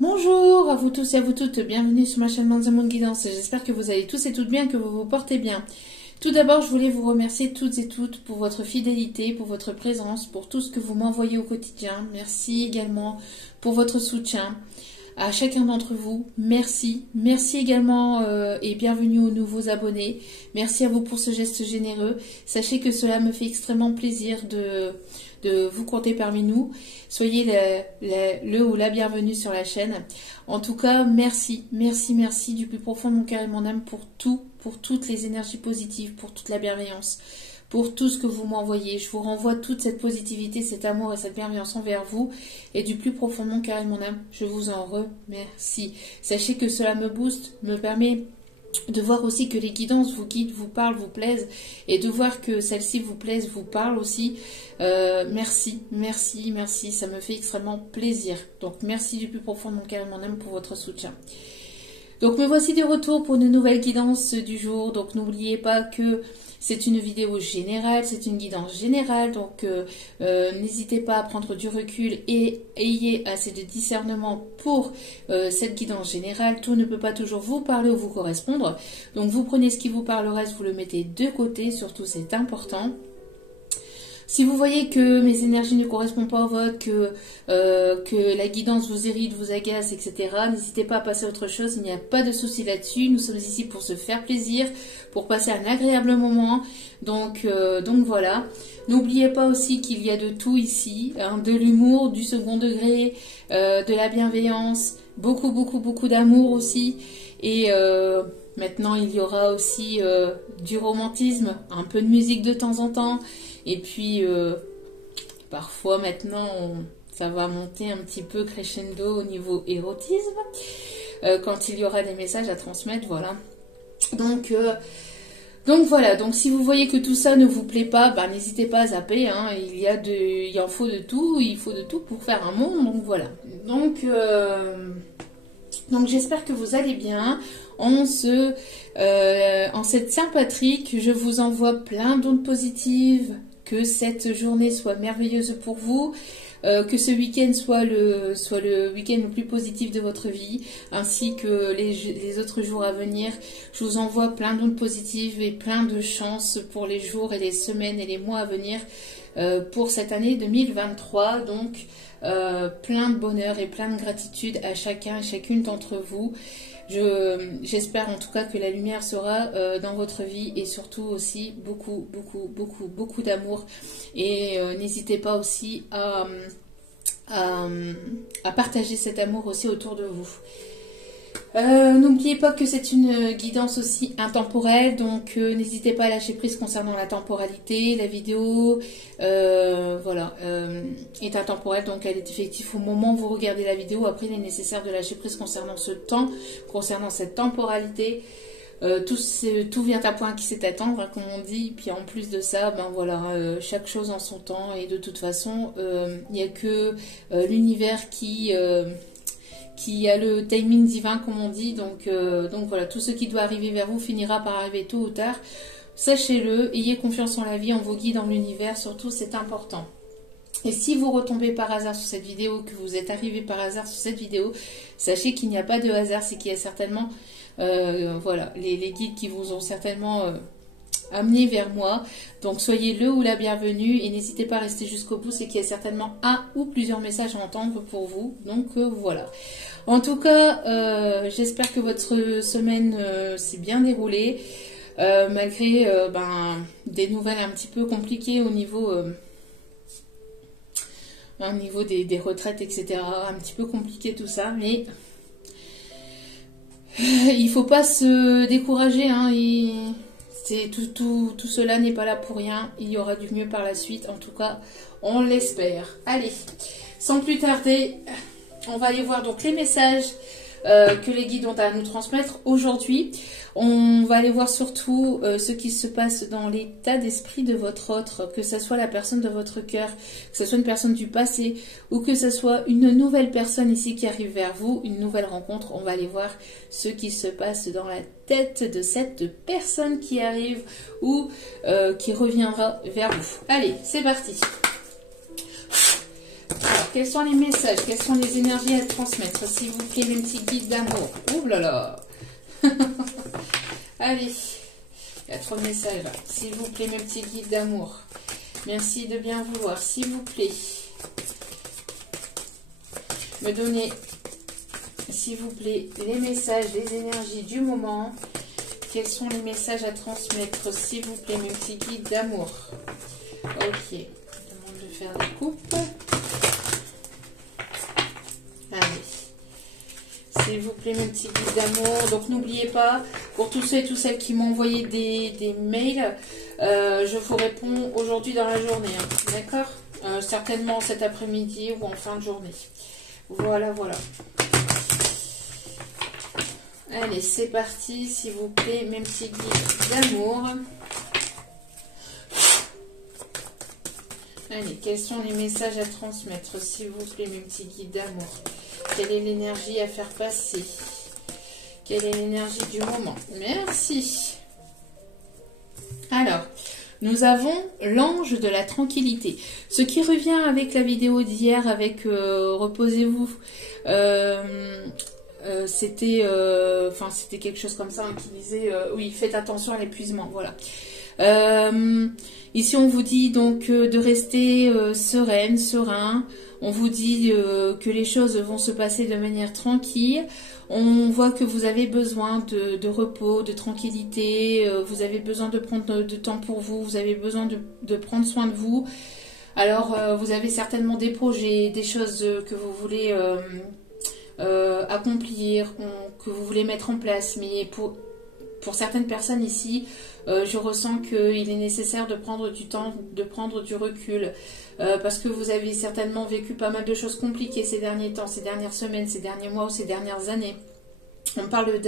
Bonjour à vous tous et à vous toutes, bienvenue sur ma chaîne Manza Moon Guidance. J'espère que vous allez tous et toutes bien, que vous vous portez bien. Tout d'abord, je voulais vous remercier toutes et toutes pour votre fidélité, pour votre présence, pour tout ce que vous m'envoyez au quotidien. Merci également pour votre soutien à chacun d'entre vous. Merci. Merci également et bienvenue aux nouveaux abonnés. Merci à vous pour ce geste généreux. Sachez que cela me fait extrêmement plaisir de vous compter parmi nous. Soyez le ou la bienvenue sur la chaîne. En tout cas, merci, merci, merci du plus profond de mon cœur et de mon âme pour tout, pour toutes les énergies positives, pour toute la bienveillance, pour tout ce que vous m'envoyez. Je vous renvoie toute cette positivité, cet amour et cette bienveillance envers vous. Et du plus profond de mon cœur et de mon âme, je vous en remercie. Sachez que cela me booste, me permet de voir aussi que les guidances vous guident, vous parlent, vous plaisent, et de voir que celles-ci vous plaisent, vous parlent aussi. Merci, merci, merci, ça me fait extrêmement plaisir. Donc merci du plus profond de mon cœur et de mon âme pour votre soutien. Donc me voici de retour pour une nouvelle guidance du jour. Donc n'oubliez pas que c'est une vidéo générale, c'est une guidance générale, donc n'hésitez pas à prendre du recul et ayez assez de discernement pour cette guidance générale. Tout ne peut pas toujours vous parler ou vous correspondre, donc vous prenez ce qui vous parle, le reste vous le mettez de côté, surtout c'est important. Si vous voyez que mes énergies ne correspondent pas aux vôtres, que la guidance vous irrite, vous agace, etc., n'hésitez pas à passer à autre chose, il n'y a pas de souci là-dessus. Nous sommes ici pour se faire plaisir, pour passer un agréable moment. Donc voilà. N'oubliez pas aussi qu'il y a de tout ici, hein, de l'humour, du second degré, de la bienveillance, beaucoup, beaucoup, beaucoup d'amour aussi. Et maintenant, il y aura aussi du romantisme, un peu de musique de temps en temps. Et puis, parfois maintenant, ça va monter un petit peu crescendo au niveau érotisme, quand il y aura des messages à transmettre, voilà. Donc voilà, donc si vous voyez que tout ça ne vous plaît pas, bah, n'hésitez pas à zapper, hein. Il en faut de tout, il faut de tout pour faire un monde, donc voilà. Donc j'espère que vous allez bien. En cette Saint-Patrick, je vous envoie plein d'ondes positives. Que cette journée soit merveilleuse pour vous, que ce week-end soit le week-end le plus positif de votre vie, ainsi que les autres jours à venir. Je vous envoie plein d'ondes positives et plein de chance pour les jours et les semaines et les mois à venir pour cette année 2023. Donc, plein de bonheur et plein de gratitude à chacun et chacune d'entre vous. J'espère en tout cas que la lumière sera dans votre vie et surtout aussi beaucoup, beaucoup, beaucoup, beaucoup d'amour. Et n'hésitez pas aussi à partager cet amour aussi autour de vous. N'oubliez pas que c'est une guidance aussi intemporelle, donc n'hésitez pas à lâcher prise concernant la temporalité. La vidéo voilà, est intemporelle, donc elle est effective au moment où vous regardez la vidéo. Après, il est nécessaire de lâcher prise concernant ce temps, concernant cette temporalité. Tout vient à point qui sait attendre, hein, comme on dit. Puis en plus de ça, ben voilà, chaque chose en son temps. Et de toute façon, il n'y a que l'univers qui a le timing divin, comme on dit. Donc voilà, tout ce qui doit arriver vers vous finira par arriver tôt ou tard. Sachez-le, ayez confiance en la vie, en vos guides, en l'univers, surtout c'est important. Et si vous retombez par hasard sur cette vidéo, que vous êtes arrivé par hasard sur cette vidéo, sachez qu'il n'y a pas de hasard, c'est qu'il y a certainement voilà, les guides qui vous ont certainement amené vers moi. Donc soyez le ou la bienvenue et n'hésitez pas à rester jusqu'au bout, c'est qu'il y a certainement un ou plusieurs messages à entendre pour vous. Donc voilà. En tout cas, j'espère que votre semaine s'est bien déroulée, malgré des nouvelles un petit peu compliquées au niveau des retraites, etc. Un petit peu compliqué tout ça, mais il faut pas se décourager, hein. Tout cela n'est pas là pour rien. Il y aura du mieux par la suite. En tout cas, on l'espère. Allez, sans plus tarder, on va aller voir donc les messages que les guides ont à nous transmettre aujourd'hui. On va aller voir surtout ce qui se passe dans l'état d'esprit de votre autre, que ce soit la personne de votre cœur, que ce soit une personne du passé ou que ce soit une nouvelle personne ici qui arrive vers vous, une nouvelle rencontre. On va aller voir ce qui se passe dans la tête de cette personne qui arrive ou qui reviendra vers vous. Allez, c'est parti. quels sont les messages? Quelles sont les énergies à transmettre? S'il vous plaît, mes petits guides d'amour. Ouh là là. Allez, il y a trop de messages là. S'il vous plaît, mes petits guides d'amour. Merci de bien vouloir, s'il vous plaît. Me donner, s'il vous plaît, les messages, les énergies du moment. Quels sont les messages à transmettre, s'il vous plaît, mes petits guides d'amour? Ok, je demande de faire des coupes. Allez, s'il vous plaît, mes petits guides d'amour. Donc, n'oubliez pas, pour tous ceux et toutes celles qui m'ont envoyé des mails, je vous réponds aujourd'hui dans la journée. Hein, d'accord? Certainement cet après-midi ou en fin de journée. Voilà, voilà. Allez, c'est parti, s'il vous plaît, mes petits guides d'amour. Allez, quels sont les messages à transmettre, s'il vous plaît, mes petits guides d'amour? Quelle est l'énergie à faire passer? Quelle est l'énergie du moment? Merci. Alors, nous avons l'ange de la tranquillité. Ce qui revient avec la vidéo d'hier, avec reposez-vous. C'était quelque chose comme ça hein, qui disait oui, faites attention à l'épuisement. Voilà. Ici, on vous dit donc de rester sereine, serein. On vous dit que les choses vont se passer de manière tranquille. On voit que vous avez besoin de repos, de tranquillité. Vous avez besoin de prendre de temps pour vous. Vous avez besoin de prendre soin de vous. Alors, vous avez certainement des projets, des choses que vous voulez accomplir, que vous voulez mettre en place. Mais pour certaines personnes ici, je ressens qu'il est nécessaire de prendre du temps, de prendre du recul. Parce que vous avez certainement vécu pas mal de choses compliquées ces derniers temps, ces dernières semaines, ces derniers mois ou ces dernières années. On parle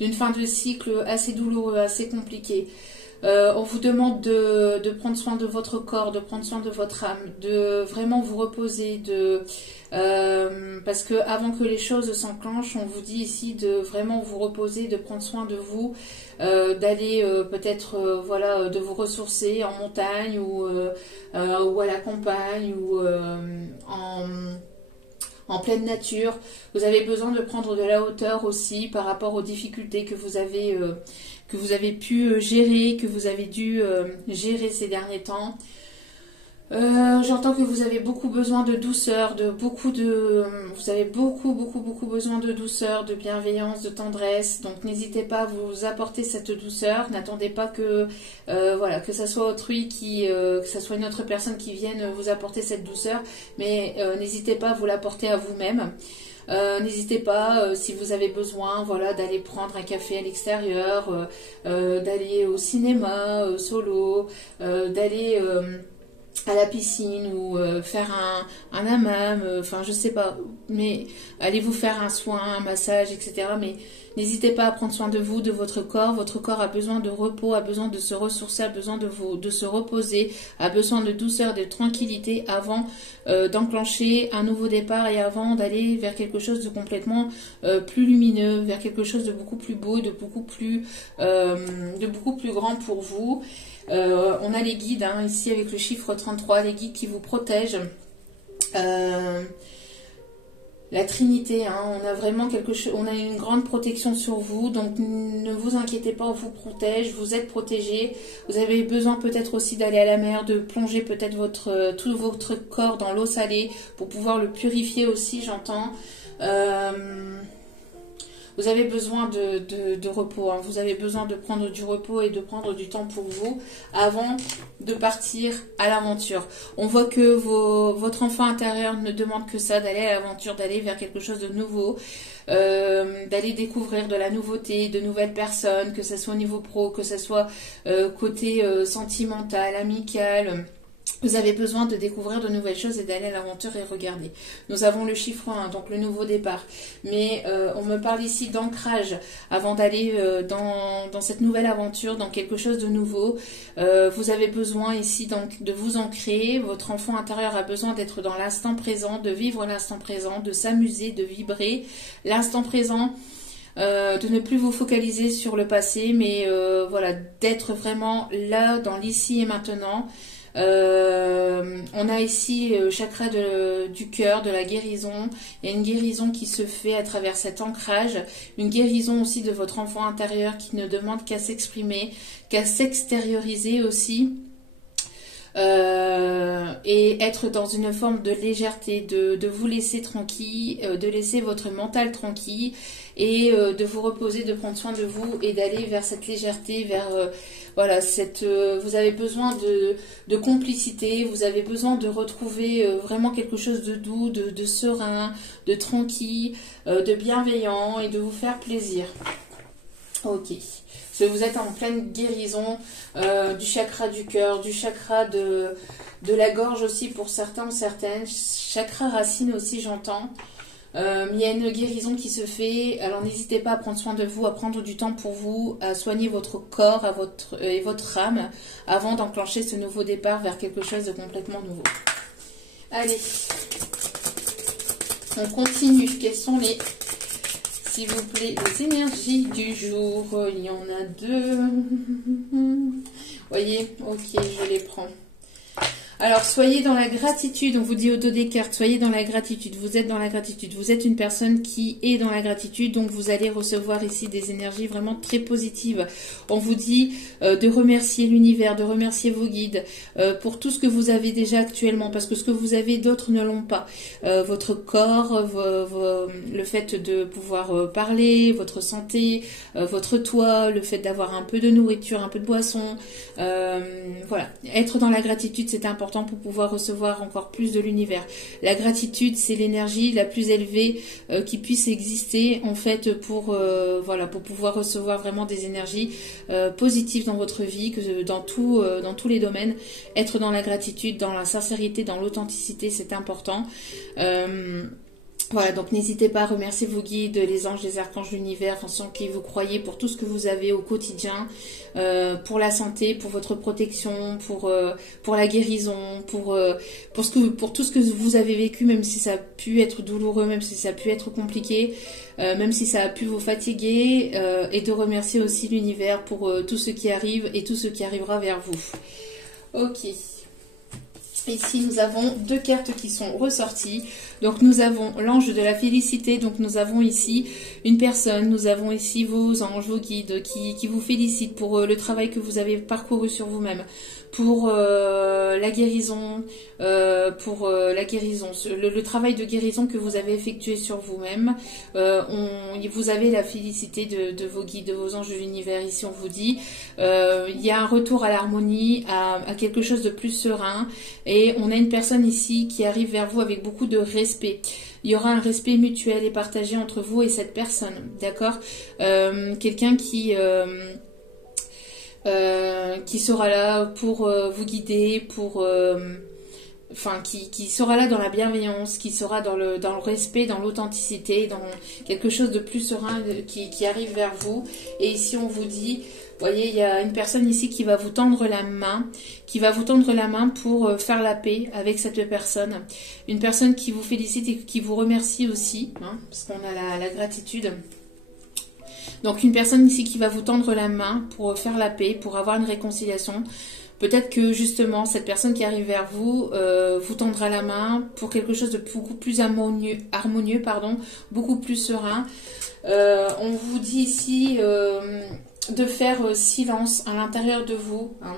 d'une fin de cycle assez douloureux, assez compliqué. On vous demande de prendre soin de votre corps, de prendre soin de votre âme, de vraiment vous reposer, parce que avant que les choses s'enclenchent, on vous dit ici de vraiment vous reposer, de prendre soin de vous, d'aller peut-être voilà, de vous ressourcer en montagne ou à la campagne ou en pleine nature. Vous avez besoin de prendre de la hauteur aussi par rapport aux difficultés que vous avez pu gérer, que vous avez dû gérer ces derniers temps. J'entends que vous avez beaucoup besoin de douceur, vous avez beaucoup besoin de douceur, de bienveillance, de tendresse. Donc n'hésitez pas à vous apporter cette douceur. N'attendez pas que que ça soit autrui que ça soit une autre personne qui vienne vous apporter cette douceur, mais n'hésitez pas à vous l'apporter à vous-même. N'hésitez pas, si vous avez besoin, voilà, d'aller prendre un café à l'extérieur, d'aller au cinéma solo, d'aller à la piscine ou faire un hammam, enfin je sais pas, mais allez vous faire un soin, un massage, etc. Mais n'hésitez pas à prendre soin de vous, de votre corps. Votre corps a besoin de repos, a besoin de se ressourcer, a besoin de se reposer, a besoin de douceur, de tranquillité avant d'enclencher un nouveau départ et avant d'aller vers quelque chose de complètement plus lumineux, vers quelque chose de beaucoup plus beau, de beaucoup plus grand pour vous. On a les guides hein, ici avec le chiffre 33, les guides qui vous protègent. La Trinité, hein, on a vraiment quelque chose, on a une grande protection sur vous, donc ne vous inquiétez pas, on vous protège, vous êtes protégés. Vous avez besoin peut-être aussi d'aller à la mer, de plonger peut-être tout votre corps dans l'eau salée pour pouvoir le purifier aussi, j'entends. Vous avez besoin de repos, hein. Vous avez besoin de prendre du repos et de prendre du temps pour vous avant de partir à l'aventure. On voit que votre enfant intérieur ne demande que ça, d'aller à l'aventure, d'aller vers quelque chose de nouveau, d'aller découvrir de la nouveauté, de nouvelles personnes, que ce soit au niveau pro, que ce soit côté sentimental, amical. Vous avez besoin de découvrir de nouvelles choses et d'aller à l'aventure et regarder. Nous avons le chiffre 1, donc le nouveau départ. Mais on me parle ici d'ancrage avant d'aller dans cette nouvelle aventure, dans quelque chose de nouveau. Vous avez besoin ici donc de vous ancrer. Votre enfant intérieur a besoin d'être dans l'instant présent, de vivre l'instant présent, de s'amuser, de vibrer l'instant présent. De ne plus vous focaliser sur le passé, mais voilà, d'être vraiment là, dans l'ici et maintenant. On a ici chakra du cœur, de la guérison. Il y a une guérison qui se fait à travers cet ancrage, une guérison aussi de votre enfant intérieur qui ne demande qu'à s'exprimer, qu'à s'extérioriser aussi. Et être dans une forme de légèreté, de vous laisser tranquille, de laisser votre mental tranquille et de vous reposer, de prendre soin de vous et d'aller vers cette légèreté, vers voilà, vous avez besoin de complicité, vous avez besoin de retrouver vraiment quelque chose de doux, de serein, de tranquille, de bienveillant et de vous faire plaisir. Ok. Parce que vous êtes en pleine guérison du chakra du cœur, du chakra de la gorge aussi pour certains ou certaines, chakra racine aussi j'entends. Il y a une guérison qui se fait, alors n'hésitez pas à prendre soin de vous, à prendre du temps pour vous, à soigner votre corps et votre âme avant d'enclencher ce nouveau départ vers quelque chose de complètement nouveau. Allez, on continue. Quelles sont s'il vous plaît, les énergies du jour? Il y en a 2. Voyez, ok, je les prends. Alors, soyez dans la gratitude, on vous dit au dos des cartes, soyez dans la gratitude, vous êtes dans la gratitude, vous êtes une personne qui est dans la gratitude, donc vous allez recevoir ici des énergies vraiment très positives. On vous dit de remercier l'univers, de remercier vos guides pour tout ce que vous avez déjà actuellement, parce que ce que vous avez, d'autres ne l'ont pas. Votre corps, le fait de pouvoir parler, votre santé, votre toit, le fait d'avoir un peu de nourriture, un peu de boisson, voilà. Être dans la gratitude, c'est important pour pouvoir recevoir encore plus de l'univers. La gratitude, c'est l'énergie la plus élevée qui puisse exister en fait pour voilà, pour pouvoir recevoir vraiment des énergies positives dans votre vie, que dans tous les domaines. Être dans la gratitude, dans la sincérité, dans l'authenticité, c'est important. Voilà, donc n'hésitez pas à remercier vos guides, les anges, les archanges, l'univers, en ceux qui vous croyez pour tout ce que vous avez au quotidien, pour la santé, pour votre protection, pour la guérison, pour tout ce que vous avez vécu, même si ça a pu être douloureux, même si ça a pu être compliqué, même si ça a pu vous fatiguer, et de remercier aussi l'univers pour tout ce qui arrive et tout ce qui arrivera vers vous. Ok. Ici, nous avons 2 cartes qui sont ressorties. Donc, nous avons l'ange de la félicité. Donc, nous avons ici une personne. Nous avons ici vos anges, vos guides qui vous félicitent pour le travail que vous avez parcouru sur vous-même, pour la guérison, le travail de guérison que vous avez effectué sur vous-même. Vous avez la félicité de vos guides, de vos anges de l'univers. Ici, on vous dit, il y a un retour à l'harmonie, à quelque chose de plus serein. Et on a une personne ici qui arrive vers vous avec beaucoup de respect. Il y aura un respect mutuel et partagé entre vous et cette personne, d'accord? Quelqu'un qui sera là pour vous guider, qui sera là dans la bienveillance, qui sera dans le respect, dans l'authenticité, dans quelque chose de plus serein qui arrive vers vous. Et ici, on vous dit... Vous voyez, il y a une personne ici qui va vous tendre la main, pour faire la paix avec cette personne. Une personne qui vous félicite et qui vous remercie aussi, hein, parce qu'on a la gratitude. Donc une personne ici qui va vous tendre la main pour faire la paix, pour avoir une réconciliation. Peut-être que justement, cette personne qui arrive vers vous vous tendra la main pour quelque chose de beaucoup plus harmonieux, beaucoup plus serein. On vous dit ici... de faire silence à l'intérieur de vous, hein,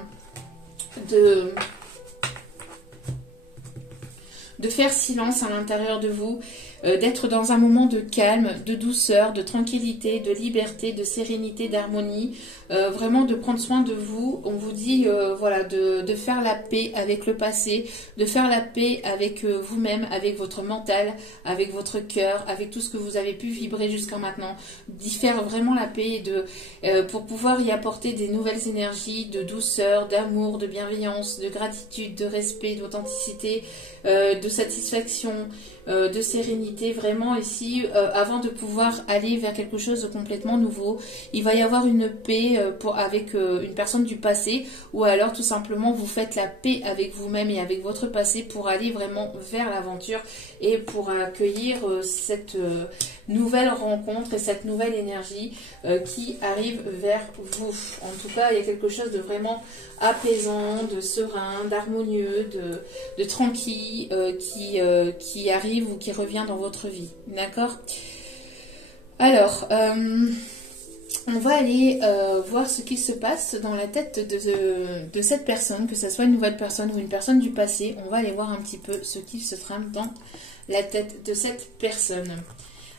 de faire silence à l'intérieur de vous, d'être dans un moment de calme, de douceur, de tranquillité, de liberté, de sérénité, d'harmonie, vraiment de prendre soin de vous. On vous dit voilà, de faire la paix avec le passé, de faire la paix avec vous-même, avec votre mental, avec votre cœur, avec tout ce que vous avez pu vibrer jusqu'à maintenant, d'y faire vraiment la paix pour pouvoir y apporter des nouvelles énergies de douceur, d'amour, de bienveillance, de gratitude, de respect, d'authenticité, de satisfaction, de sérénité, vraiment ici, avant de pouvoir aller vers quelque chose de complètement nouveau. Il va y avoir une paix avec une personne du passé, ou alors tout simplement vous faites la paix avec vous-même et avec votre passé pour aller vraiment vers l'aventure et pour accueillir nouvelle rencontre et cette nouvelle énergie qui arrive vers vous. En tout cas, il y a quelque chose de vraiment apaisant, de serein, d'harmonieux, de tranquille qui arrive ou qui revient dans votre vie. D'accord? Alors, on va aller voir ce qui se passe dans la tête de cette personne, que ce soit une nouvelle personne ou une personne du passé. On va aller voir un petit peu ce qui se trame dans la tête de cette personne.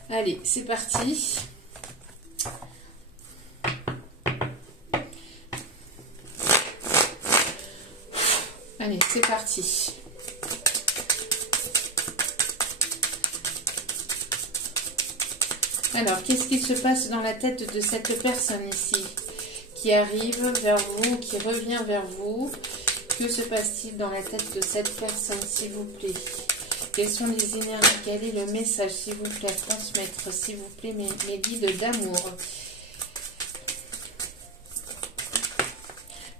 Allez, c'est parti. Allez, c'est parti. Alors, qu'est-ce qui se passe dans la tête de cette personne ici, qui arrive vers vous, qui revient vers vous? Que se passe-t-il dans la tête de cette personne, s'il vous plaît? Quelles sont les énergies? Quel est le message, s'il vous plaît, à transmettre, s'il vous plaît, mes guides d'amour?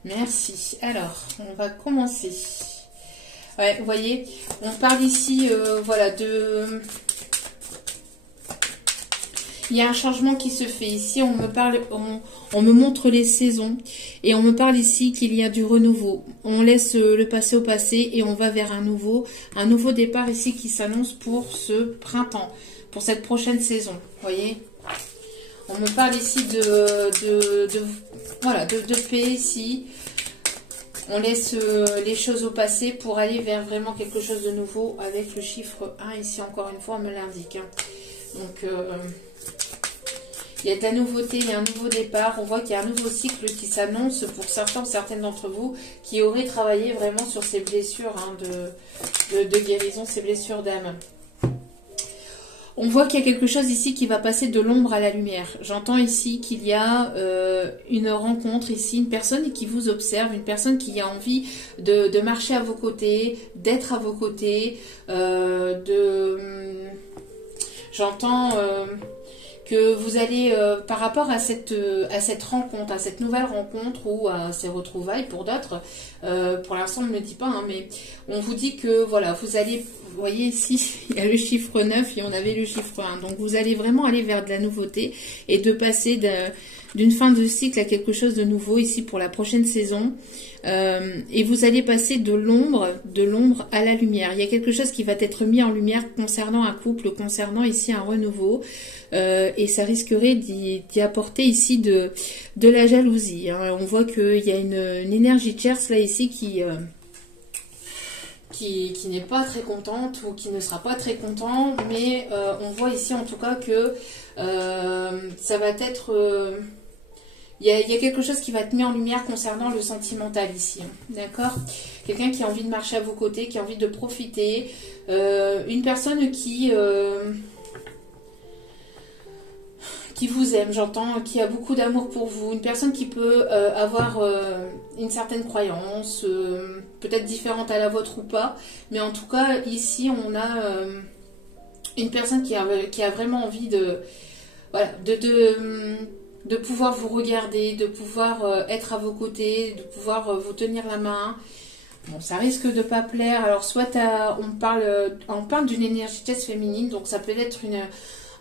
Merci. Alors, on va commencer. Ouais, vous voyez, on parle ici, voilà, de... Il y a un changement qui se fait. Ici, on me parle, on me montre les saisons. Et on me parle ici qu'il y a du renouveau. On laisse le passé au passé et on va vers un nouveau départ ici qui s'annonce pour ce printemps, pour cette prochaine saison. Vous voyez? On me parle ici voilà, de paix ici. On laisse les choses au passé pour aller vers vraiment quelque chose de nouveau avec le chiffre 1 ici, encore une fois, on me l'indique. Hein. Donc, il y a de la nouveauté, il y a un nouveau départ. On voit qu'il y a un nouveau cycle qui s'annonce pour certaines d'entre vous qui auraient travaillé vraiment sur ces blessures hein, de guérison, ces blessures d'âme. On voit qu'il y a quelque chose ici qui va passer de l'ombre à la lumière. J'entends ici qu'il y a une rencontre ici, une personne qui vous observe, une personne qui a envie de marcher à vos côtés, d'être à vos côtés, j'entends que vous allez, par rapport à cette rencontre, à cette nouvelle rencontre ou à ces retrouvailles pour d'autres, pour l'instant on ne me dit pas, hein, mais on vous dit que voilà, vous allez, vous voyez ici, il y a le chiffre 9 et on avait le chiffre 1. Donc vous allez vraiment aller vers de la nouveauté et de passer d'une fin de cycle à quelque chose de nouveau ici pour la prochaine saison. Et vous allez passer de l'ombre à la lumière. Il y a quelque chose qui va être mis en lumière concernant un couple, concernant ici un renouveau. Et ça risquerait d'y apporter ici de la jalousie. Hein. On voit qu'il y a une énergie tierce là ici qui n'est pas très contente ou qui ne sera pas très content. Mais on voit ici en tout cas que ça va être... Il y a quelque chose qui va être mis en lumière concernant le sentimental ici, hein, d'accord? Quelqu'un qui a envie de marcher à vos côtés, qui a envie de profiter, une personne qui vous aime, j'entends, qui a beaucoup d'amour pour vous, une personne qui peut avoir une certaine croyance, peut-être différente à la vôtre ou pas, mais en tout cas, ici, on a une personne qui a vraiment envie voilà, de pouvoir vous regarder, de pouvoir être à vos côtés, de pouvoir vous tenir la main. Bon, ça risque de pas plaire. Alors, soit on parle d'une énergie féminine, donc ça peut être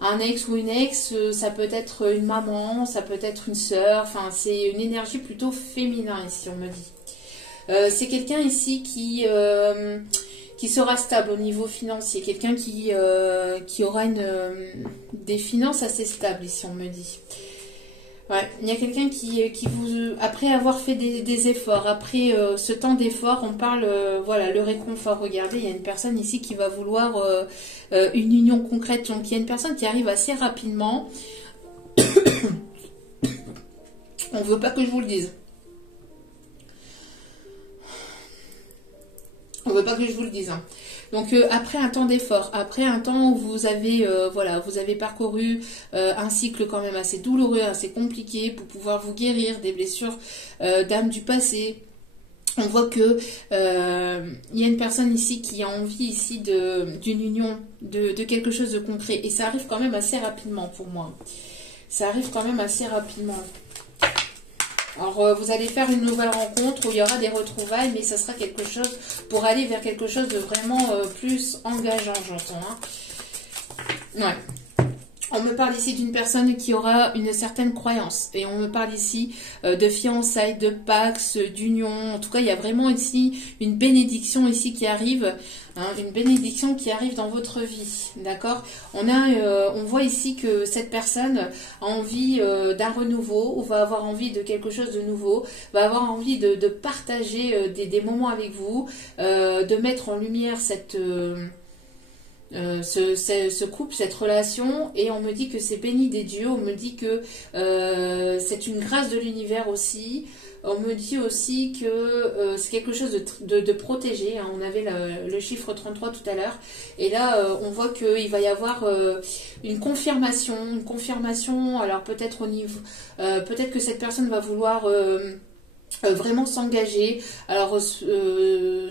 un ex ou une ex, ça peut être une maman, ça peut être une sœur, enfin, c'est une énergie plutôt féminin ici, on me dit. C'est quelqu'un ici qui sera stable au niveau financier, quelqu'un qui aura des finances assez stables ici, on me dit. Ouais, il y a quelqu'un qui vous, après avoir fait des efforts, après ce temps d'effort, on parle, voilà, le réconfort. Regardez, il y a une personne ici qui va vouloir une union concrète. Donc, il y a une personne qui arrive assez rapidement. On ne veut pas que je vous le dise. On ne veut pas que je vous le dise. Hein. Donc après un temps d'effort, après un temps où vous avez voilà, vous avez parcouru un cycle quand même assez douloureux, assez compliqué pour pouvoir vous guérir des blessures d'âme du passé. On voit que il y a une personne ici qui a envie ici d'une union, de quelque chose de concret, et ça arrive quand même assez rapidement pour moi. Ça arrive quand même assez rapidement. Alors, vous allez faire une nouvelle rencontre où il y aura des retrouvailles, mais ça sera quelque chose pour aller vers quelque chose de vraiment plus engageant, j'entends. Hein. Ouais. On me parle ici d'une personne qui aura une certaine croyance. Et on me parle ici de fiançailles, de pax, d'union. En tout cas, il y a vraiment ici une bénédiction ici qui arrive. Hein, une bénédiction qui arrive dans votre vie. D'accord? On voit ici que cette personne a envie d'un renouveau, ou va avoir envie de quelque chose de nouveau, va avoir envie de partager des moments avec vous, de mettre en lumière ce couple, cette relation, et on me dit que c'est béni des dieux, on me dit que c'est une grâce de l'univers aussi, on me dit aussi que c'est quelque chose de protégé, hein. On avait le chiffre 33 tout à l'heure, et là on voit qu'il va y avoir une confirmation, alors peut-être au niveau, peut-être que cette personne va vouloir vraiment s'engager, alors selon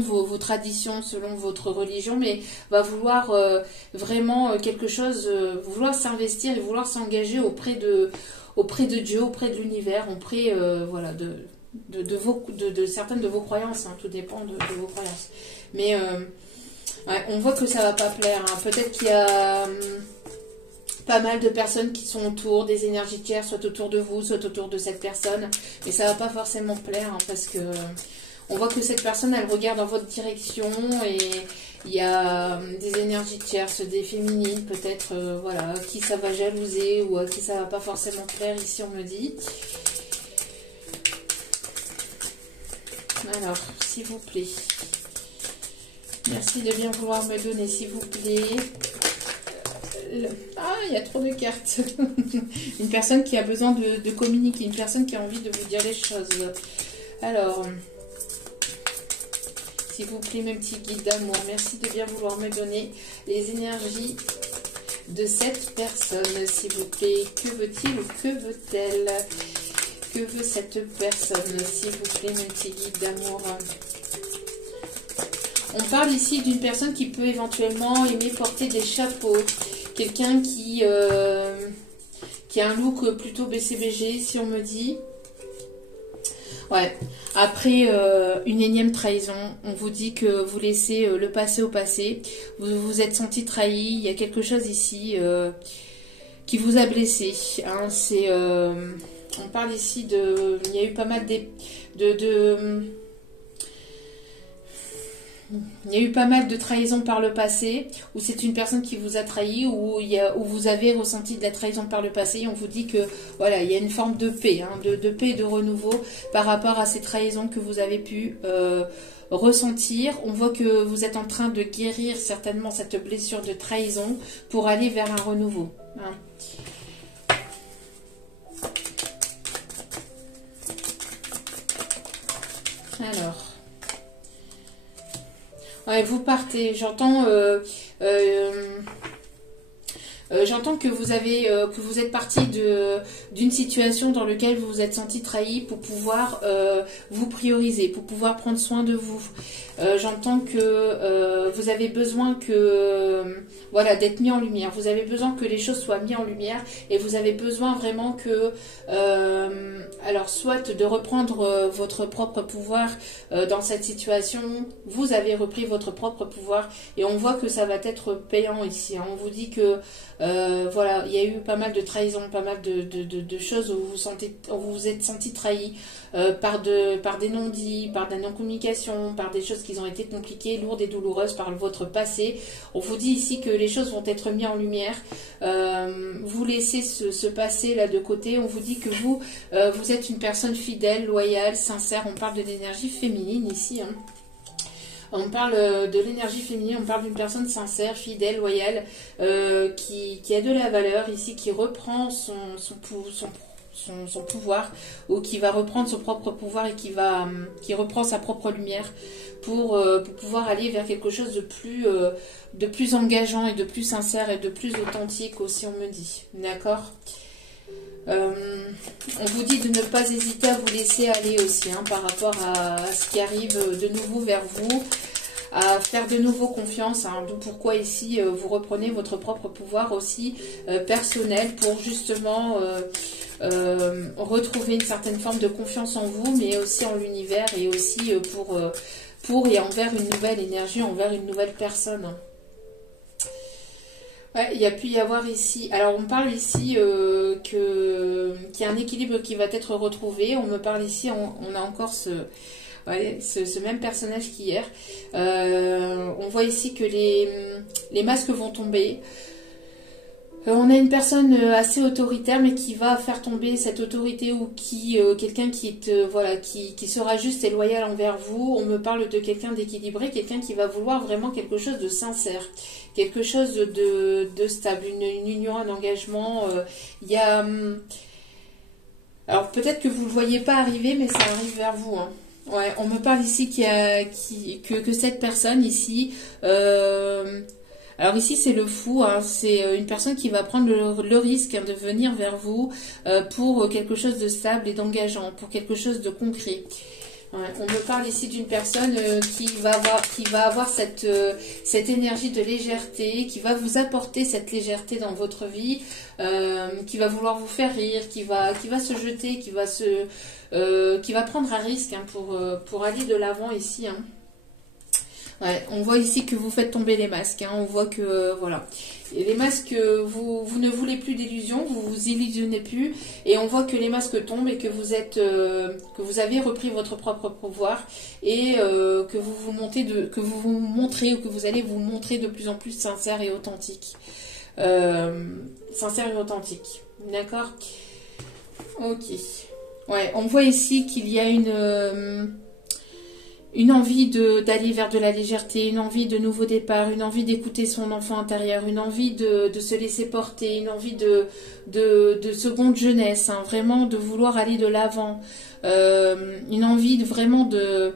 vos traditions, selon votre religion, mais va vouloir vraiment quelque chose, vouloir s'investir et vouloir s'engager auprès de Dieu, auprès de l'univers, auprès voilà, de certaines de vos croyances, hein, tout dépend de vos croyances. Mais ouais, on voit que ça va pas plaire, hein. Peut-être qu'il y a pas mal de personnes qui sont autour, des énergies tiers, soit autour de vous, soit autour de cette personne, mais ça va pas forcément plaire, hein, parce que on voit que cette personne, elle regarde dans votre direction, et il y a des énergies tierces, des féminines peut-être, voilà, à qui ça va jalouser ou à qui ça va pas forcément plaire, ici on me dit. Alors, s'il vous plaît, merci de bien vouloir me donner, s'il vous plaît. Ah, il y a trop de cartes. Une personne qui a besoin de communiquer, une personne qui a envie de vous dire les choses. Alors, s'il vous plaît, mes petits guides d'amour, merci de bien vouloir me donner les énergies de cette personne, s'il vous plaît. Que veut-il ou que veut-elle? Que veut cette personne, s'il vous plaît, mes petits guides d'amour? On parle ici d'une personne qui peut éventuellement aimer porter des chapeaux. Quelqu'un qui a un look plutôt BCBG, si on me dit. Ouais. Après une énième trahison, on vous dit que vous laissez le passé au passé. Vous vous êtes senti trahi. Il y a quelque chose ici qui vous a blessé. Hein. On parle ici de... Il y a eu pas mal il y a eu pas mal de trahisons par le passé, où c'est une personne qui vous a trahi, où vous avez ressenti de la trahison par le passé, et on vous dit que voilà, il y a une forme de paix, hein, de paix et de renouveau par rapport à ces trahisons que vous avez pu ressentir. On voit que vous êtes en train de guérir certainement cette blessure de trahison pour aller vers un renouveau. Hein. Alors... Ouais, vous partez. J'entends que vous êtes parti d'une situation dans laquelle vous vous êtes senti trahi pour pouvoir vous prioriser, pour pouvoir prendre soin de vous. J'entends que vous avez besoin voilà, d'être mis en lumière. Vous avez besoin que les choses soient mises en lumière, et vous avez besoin vraiment que alors soit de reprendre votre propre pouvoir dans cette situation. Vous avez repris votre propre pouvoir, et on voit que ça va être payant ici, hein. On vous dit que voilà, il y a eu pas mal de trahisons, pas mal de choses où vous vous êtes senti trahi par des non-dits, par des non-communications, par des choses qui ont été compliquées, lourdes et douloureuses par votre passé. On vous dit ici que les choses vont être mises en lumière. Vous laissez ce passé là de côté. On vous dit que vous êtes une personne fidèle, loyale, sincère. On parle de l'énergie féminine ici, hein. On parle de l'énergie féminine, on parle d'une personne sincère, fidèle, loyale, qui a de la valeur ici, qui reprend son pouvoir, ou qui va reprendre son propre pouvoir, et qui reprend sa propre lumière pour pouvoir aller vers quelque chose de plus engageant et de plus sincère et de plus authentique aussi, on me dit. D'accord ? On vous dit de ne pas hésiter à vous laisser aller aussi, hein, par rapport à ce qui arrive de nouveau vers vous, à faire de nouveau confiance, hein, d'où pourquoi ici vous reprenez votre propre pouvoir aussi personnel, pour justement retrouver une certaine forme de confiance en vous, mais aussi en l'univers, et aussi pour et envers une nouvelle énergie, envers une nouvelle personne. Ouais, il y a pu y avoir ici. Alors, on parle ici qu'il y a un équilibre qui va être retrouvé. On me parle ici, on a encore ce même personnage qu'hier. On voit ici que les masques vont tomber. On a une personne assez autoritaire, mais qui va faire tomber cette autorité ou quelqu'un qui sera juste et loyal envers vous. On me parle de quelqu'un d'équilibré, quelqu'un qui va vouloir vraiment quelque chose de sincère, quelque chose de stable, une union, un engagement. Il y a, alors peut-être que vous ne le voyez pas arriver, mais ça arrive vers vous, hein. Ouais, on me parle ici que cette personne ici. Alors ici c'est le fou, hein, c'est une personne qui va prendre le risque, hein, de venir vers vous pour quelque chose de stable et d'engageant, pour quelque chose de concret. Ouais, on me parle ici d'une personne qui va avoir cette énergie de légèreté, qui va vous apporter cette légèreté dans votre vie, qui va vouloir vous faire rire, qui va se jeter, qui va prendre un risque, hein, pour aller de l'avant ici, hein. Ouais, on voit ici que vous faites tomber les masques, hein. On voit que voilà. Et les masques, vous ne voulez plus d'illusions, vous vous illusionnez plus, et on voit que les masques tombent et que vous avez repris votre propre pouvoir et que vous montrez ou que vous allez vous montrer de plus en plus sincère et authentique. Sincère et authentique. D'accord? Ok. Ouais, on voit ici qu'il y a une envie d'aller vers de la légèreté, une envie de nouveau départ, une envie d'écouter son enfant intérieur, une envie de se laisser porter, une envie de seconde jeunesse, hein, vraiment de vouloir aller de l'avant, une envie vraiment de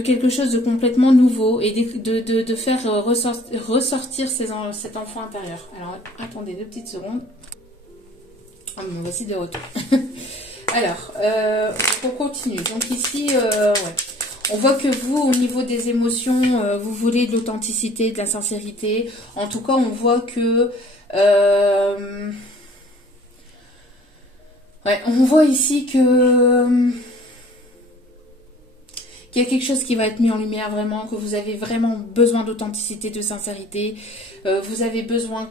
quelque chose de complètement nouveau et de faire ressortir cet enfant intérieur. Alors, attendez 2 petites secondes. Ah, bon, voici de retour. Alors, on continue. Donc ici, ouais. On voit que vous, au niveau des émotions, vous voulez de l'authenticité, de la sincérité. En tout cas, on voit que... ouais, on voit ici que... qu'il y a quelque chose qui va être mis en lumière vraiment, que vous avez vraiment besoin d'authenticité, de sincérité. Vous avez besoin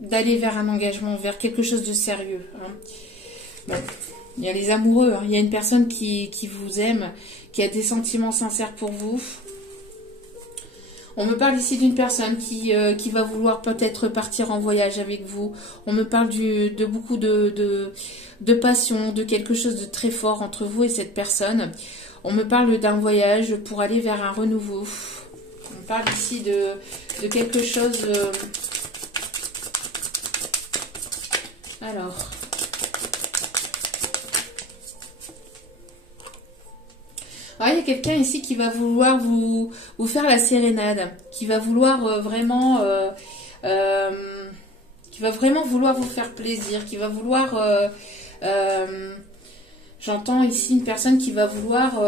d'aller vers un engagement, vers quelque chose de sérieux, hein. Bon, il y a les amoureux, hein. Il y a une personne qui vous aime, qui a des sentiments sincères pour vous. On me parle ici d'une personne qui va vouloir peut-être partir en voyage avec vous. On me parle de beaucoup de passion, de quelque chose de très fort entre vous et cette personne. On me parle d'un voyage pour aller vers un renouveau. On parle ici de quelque chose... Alors... Alors, il y a quelqu'un ici qui va vouloir vous faire la sérénade, qui va vouloir qui va vraiment vouloir vous faire plaisir, qui va vouloir, j'entends ici une personne qui va vouloir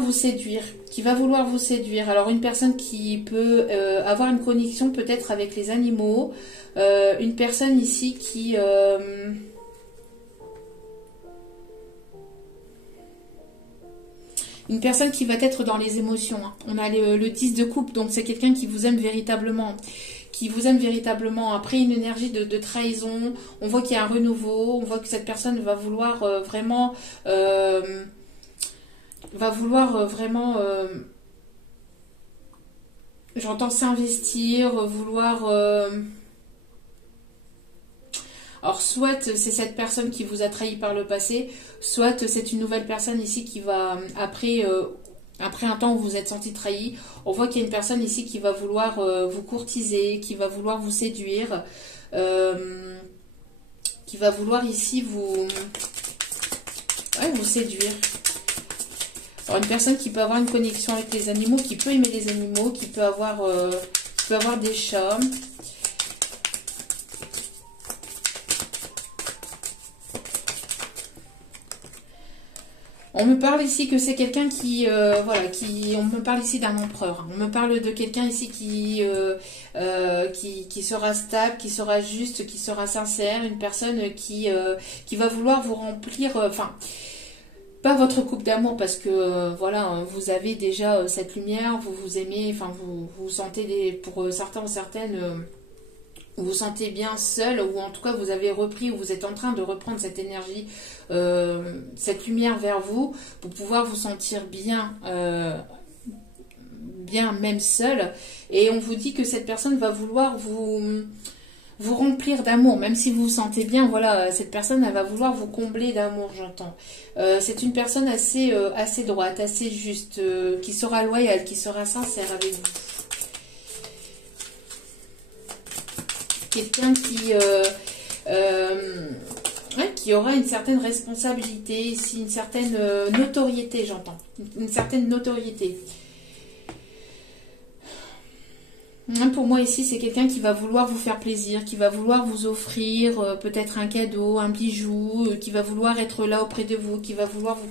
vous séduire, Alors une personne qui peut avoir une connexion peut-être avec les animaux, une personne ici qui une personne qui va être dans les émotions, hein. On a le 10 de coupe, donc c'est quelqu'un qui vous aime véritablement. Après une énergie de trahison, on voit qu'il y a un renouveau, on voit que cette personne va vouloir vraiment... j'entends s'investir, vouloir... Alors, soit c'est cette personne qui vous a trahi par le passé, soit c'est une nouvelle personne ici qui va, après un temps où vous êtes senti trahi, on voit qu'il y a une personne ici qui va vouloir vous courtiser, qui va vouloir vous séduire, qui va vouloir ici vous séduire. Alors, une personne qui peut avoir une connexion avec les animaux, qui peut aimer les animaux, qui peut avoir des chats. On me parle ici que c'est quelqu'un on me parle ici d'un empereur. On me parle de quelqu'un ici qui sera stable, qui sera juste, qui sera sincère, une personne qui va vouloir vous remplir, pas votre couple d'amour parce que voilà, vous avez déjà cette lumière, vous vous aimez, enfin vous sentez pour certains ou certaines, vous vous sentez bien seul, ou en tout cas vous avez repris, ou vous êtes en train de reprendre cette énergie, cette lumière vers vous, pour pouvoir vous sentir bien, bien même seul. Et on vous dit que cette personne va vouloir vous remplir d'amour, même si vous vous sentez bien, voilà, cette personne, elle va vouloir vous combler d'amour, j'entends. C'est une personne assez droite, assez juste, qui sera loyale, qui sera sincère avec vous. Quelqu'un qui aura une certaine responsabilité, ici, une certaine notoriété, j'entends. Une certaine notoriété. Pour moi ici, c'est quelqu'un qui va vouloir vous faire plaisir, qui va vouloir vous offrir peut-être un cadeau, un bijou, qui va vouloir être là auprès de vous, qui va vouloir vous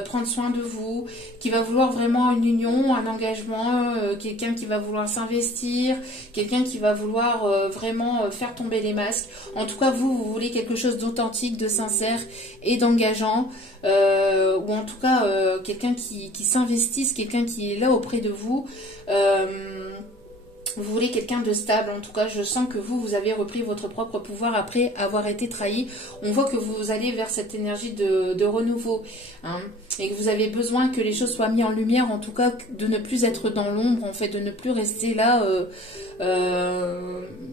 prendre soin de vous, qui va vouloir vraiment une union, un engagement, quelqu'un qui va vouloir s'investir, quelqu'un qui va vouloir vraiment faire tomber les masques. En tout cas, vous voulez quelque chose d'authentique, de sincère et d'engageant, ou en tout cas quelqu'un qui s'investisse, quelqu'un qui est là auprès de vous. Vous voulez quelqu'un de stable, en tout cas, je sens que vous avez repris votre propre pouvoir après avoir été trahi. On voit que vous allez vers cette énergie de renouveau, hein, et que vous avez besoin que les choses soient mises en lumière, en tout cas, de ne plus être dans l'ombre, en fait, de ne plus rester là,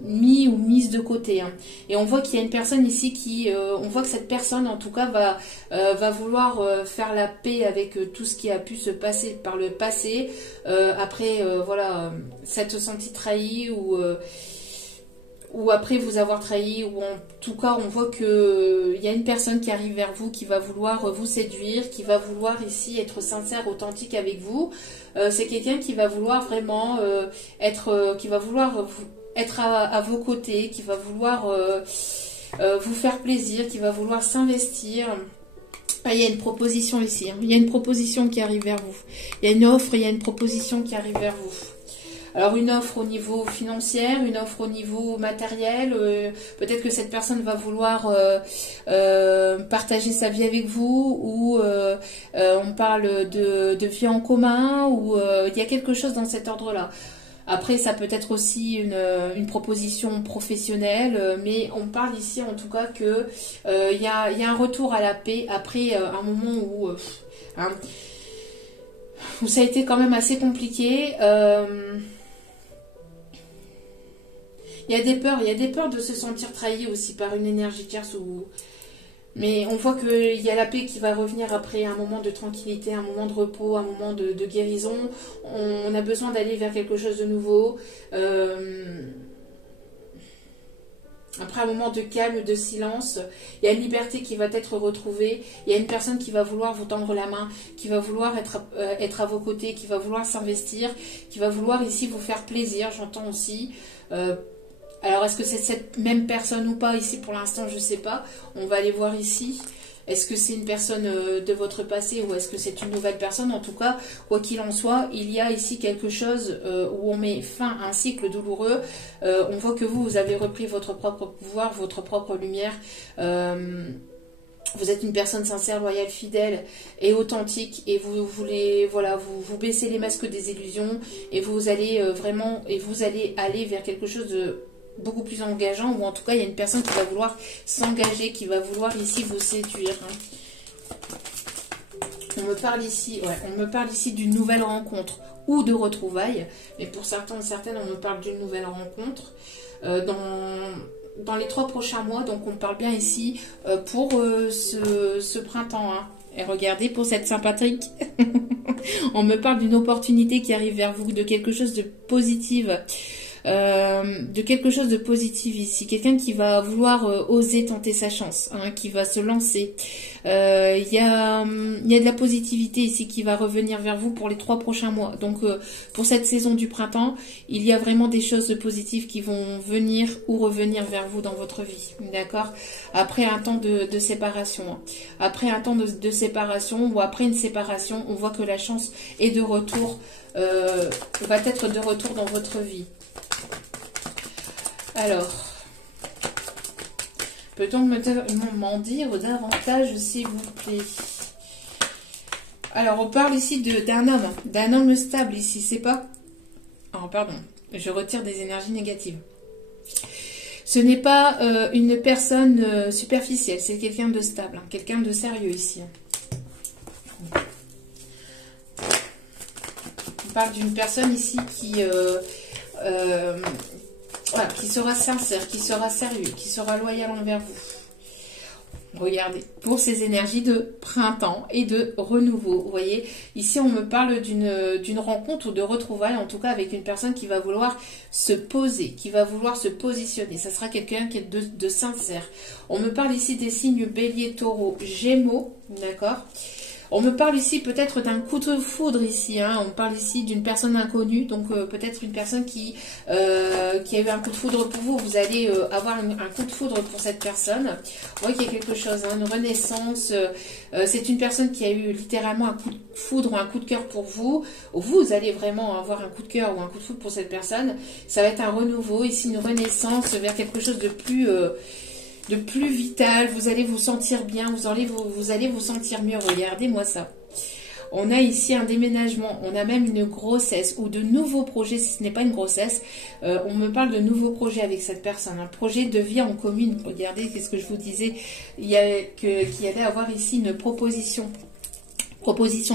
mis ou mise de côté. Hein. Et on voit qu'il y a une personne ici on voit que cette personne, en tout cas, va vouloir faire la paix avec tout ce qui a pu se passer par le passé, après, voilà, s'être senti trahi ou après vous avoir trahi, ou en tout cas on voit que il y a une personne qui arrive vers vous, qui va vouloir vous séduire, qui va vouloir ici être sincère, authentique avec vous. C'est quelqu'un qui va vouloir vraiment qui va vouloir être à vos côtés, qui va vouloir vous faire plaisir, qui va vouloir s'investir. Ah, il y a une proposition ici, hein. Il y a une proposition qui arrive vers vous. Il y a une offre, il y a une proposition qui arrive vers vous. Alors une offre au niveau financier, une offre au niveau matériel, peut-être que cette personne va vouloir partager sa vie avec vous, ou on parle de vie en commun, ou il y a quelque chose dans cet ordre-là. Après, ça peut être aussi une proposition professionnelle, mais on parle ici en tout cas que y a un retour à la paix après un moment où ça a été quand même assez compliqué. Il y a des peurs de se sentir trahi aussi par une énergie tierce. Mais on voit qu'il y a la paix qui va revenir après un moment de tranquillité, un moment de repos, un moment de guérison. On a besoin d'aller vers quelque chose de nouveau. Après un moment de calme, de silence, il y a une liberté qui va être retrouvée. Il y a une personne qui va vouloir vous tendre la main, qui va vouloir être à vos côtés, qui va vouloir s'investir, qui va vouloir ici vous faire plaisir, j'entends aussi. Alors, est-ce que c'est cette même personne ou pas? Ici, pour l'instant, je ne sais pas. On va aller voir ici. Est-ce que c'est une personne de votre passé, ou est-ce que c'est une nouvelle personne? En tout cas, quoi qu'il en soit, il y a ici quelque chose où on met fin à un cycle douloureux. On voit que vous avez repris votre propre pouvoir, votre propre lumière. Vous êtes une personne sincère, loyale, fidèle et authentique, et vous voulez, voilà, vous baissez les masques des illusions, et vous allez aller vers quelque chose de beaucoup plus engageant, ou en tout cas il y a une personne qui va vouloir s'engager, qui va vouloir ici vous séduire. On me parle ici d'une nouvelle rencontre ou de retrouvailles, mais pour certains et certaines on me parle d'une nouvelle rencontre dans les 3 prochains mois. Donc on parle bien ici pour ce printemps, hein. Et regardez, pour cette Saint-Patrick, on me parle d'une opportunité qui arrive vers vous, de quelque chose de positif. Ici, quelqu'un qui va vouloir oser tenter sa chance, hein, qui va se lancer. Il y a de la positivité ici qui va revenir vers vous pour les 3 prochains mois. Donc pour cette saison du printemps, il y a vraiment des choses positives qui vont venir ou revenir vers vous dans votre vie, d'accord? Après un temps de séparation, hein. Après un temps de séparation, ou après une séparation, on voit que la chance est de retour, va être de retour dans votre vie. Alors, peut-on m'en dire davantage, s'il vous plaît? Alors, on parle ici d'un homme stable ici, c'est pas... Oh, pardon, je retire des énergies négatives. Ce n'est pas une personne superficielle, c'est quelqu'un de stable, hein, quelqu'un de sérieux ici. On parle d'une personne ici voilà, qui sera sincère, qui sera sérieux, qui sera loyal envers vous. Regardez, pour ces énergies de printemps et de renouveau, vous voyez, ici on me parle d'une rencontre ou de retrouvailles, en tout cas avec une personne qui va vouloir se poser, qui va vouloir se positionner. Ça sera quelqu'un qui est de sincère. On me parle ici des signes bélier, taureau, gémeaux, d'accord ? On me parle ici peut-être d'un coup de foudre ici, hein. On parle ici d'une personne inconnue, donc peut-être une personne qui a eu un coup de foudre pour vous. Vous allez avoir un coup de foudre pour cette personne. On voit qu'il y a quelque chose, hein, une renaissance. C'est une personne qui a eu littéralement un coup de foudre ou un coup de cœur pour vous. Vous allez vraiment avoir un coup de cœur ou un coup de foudre pour cette personne. Ça va être un renouveau, ici une renaissance vers quelque chose de plus vital, vous allez vous sentir bien, vous allez vous sentir mieux, regardez-moi ça. On a ici un déménagement, on a même une grossesse ou de nouveaux projets, si ce n'est pas une grossesse, on me parle de nouveaux projets avec cette personne, un projet de vie en commune, regardez, qu'est-ce que je vous disais, qu'il y allait avoir ici une proposition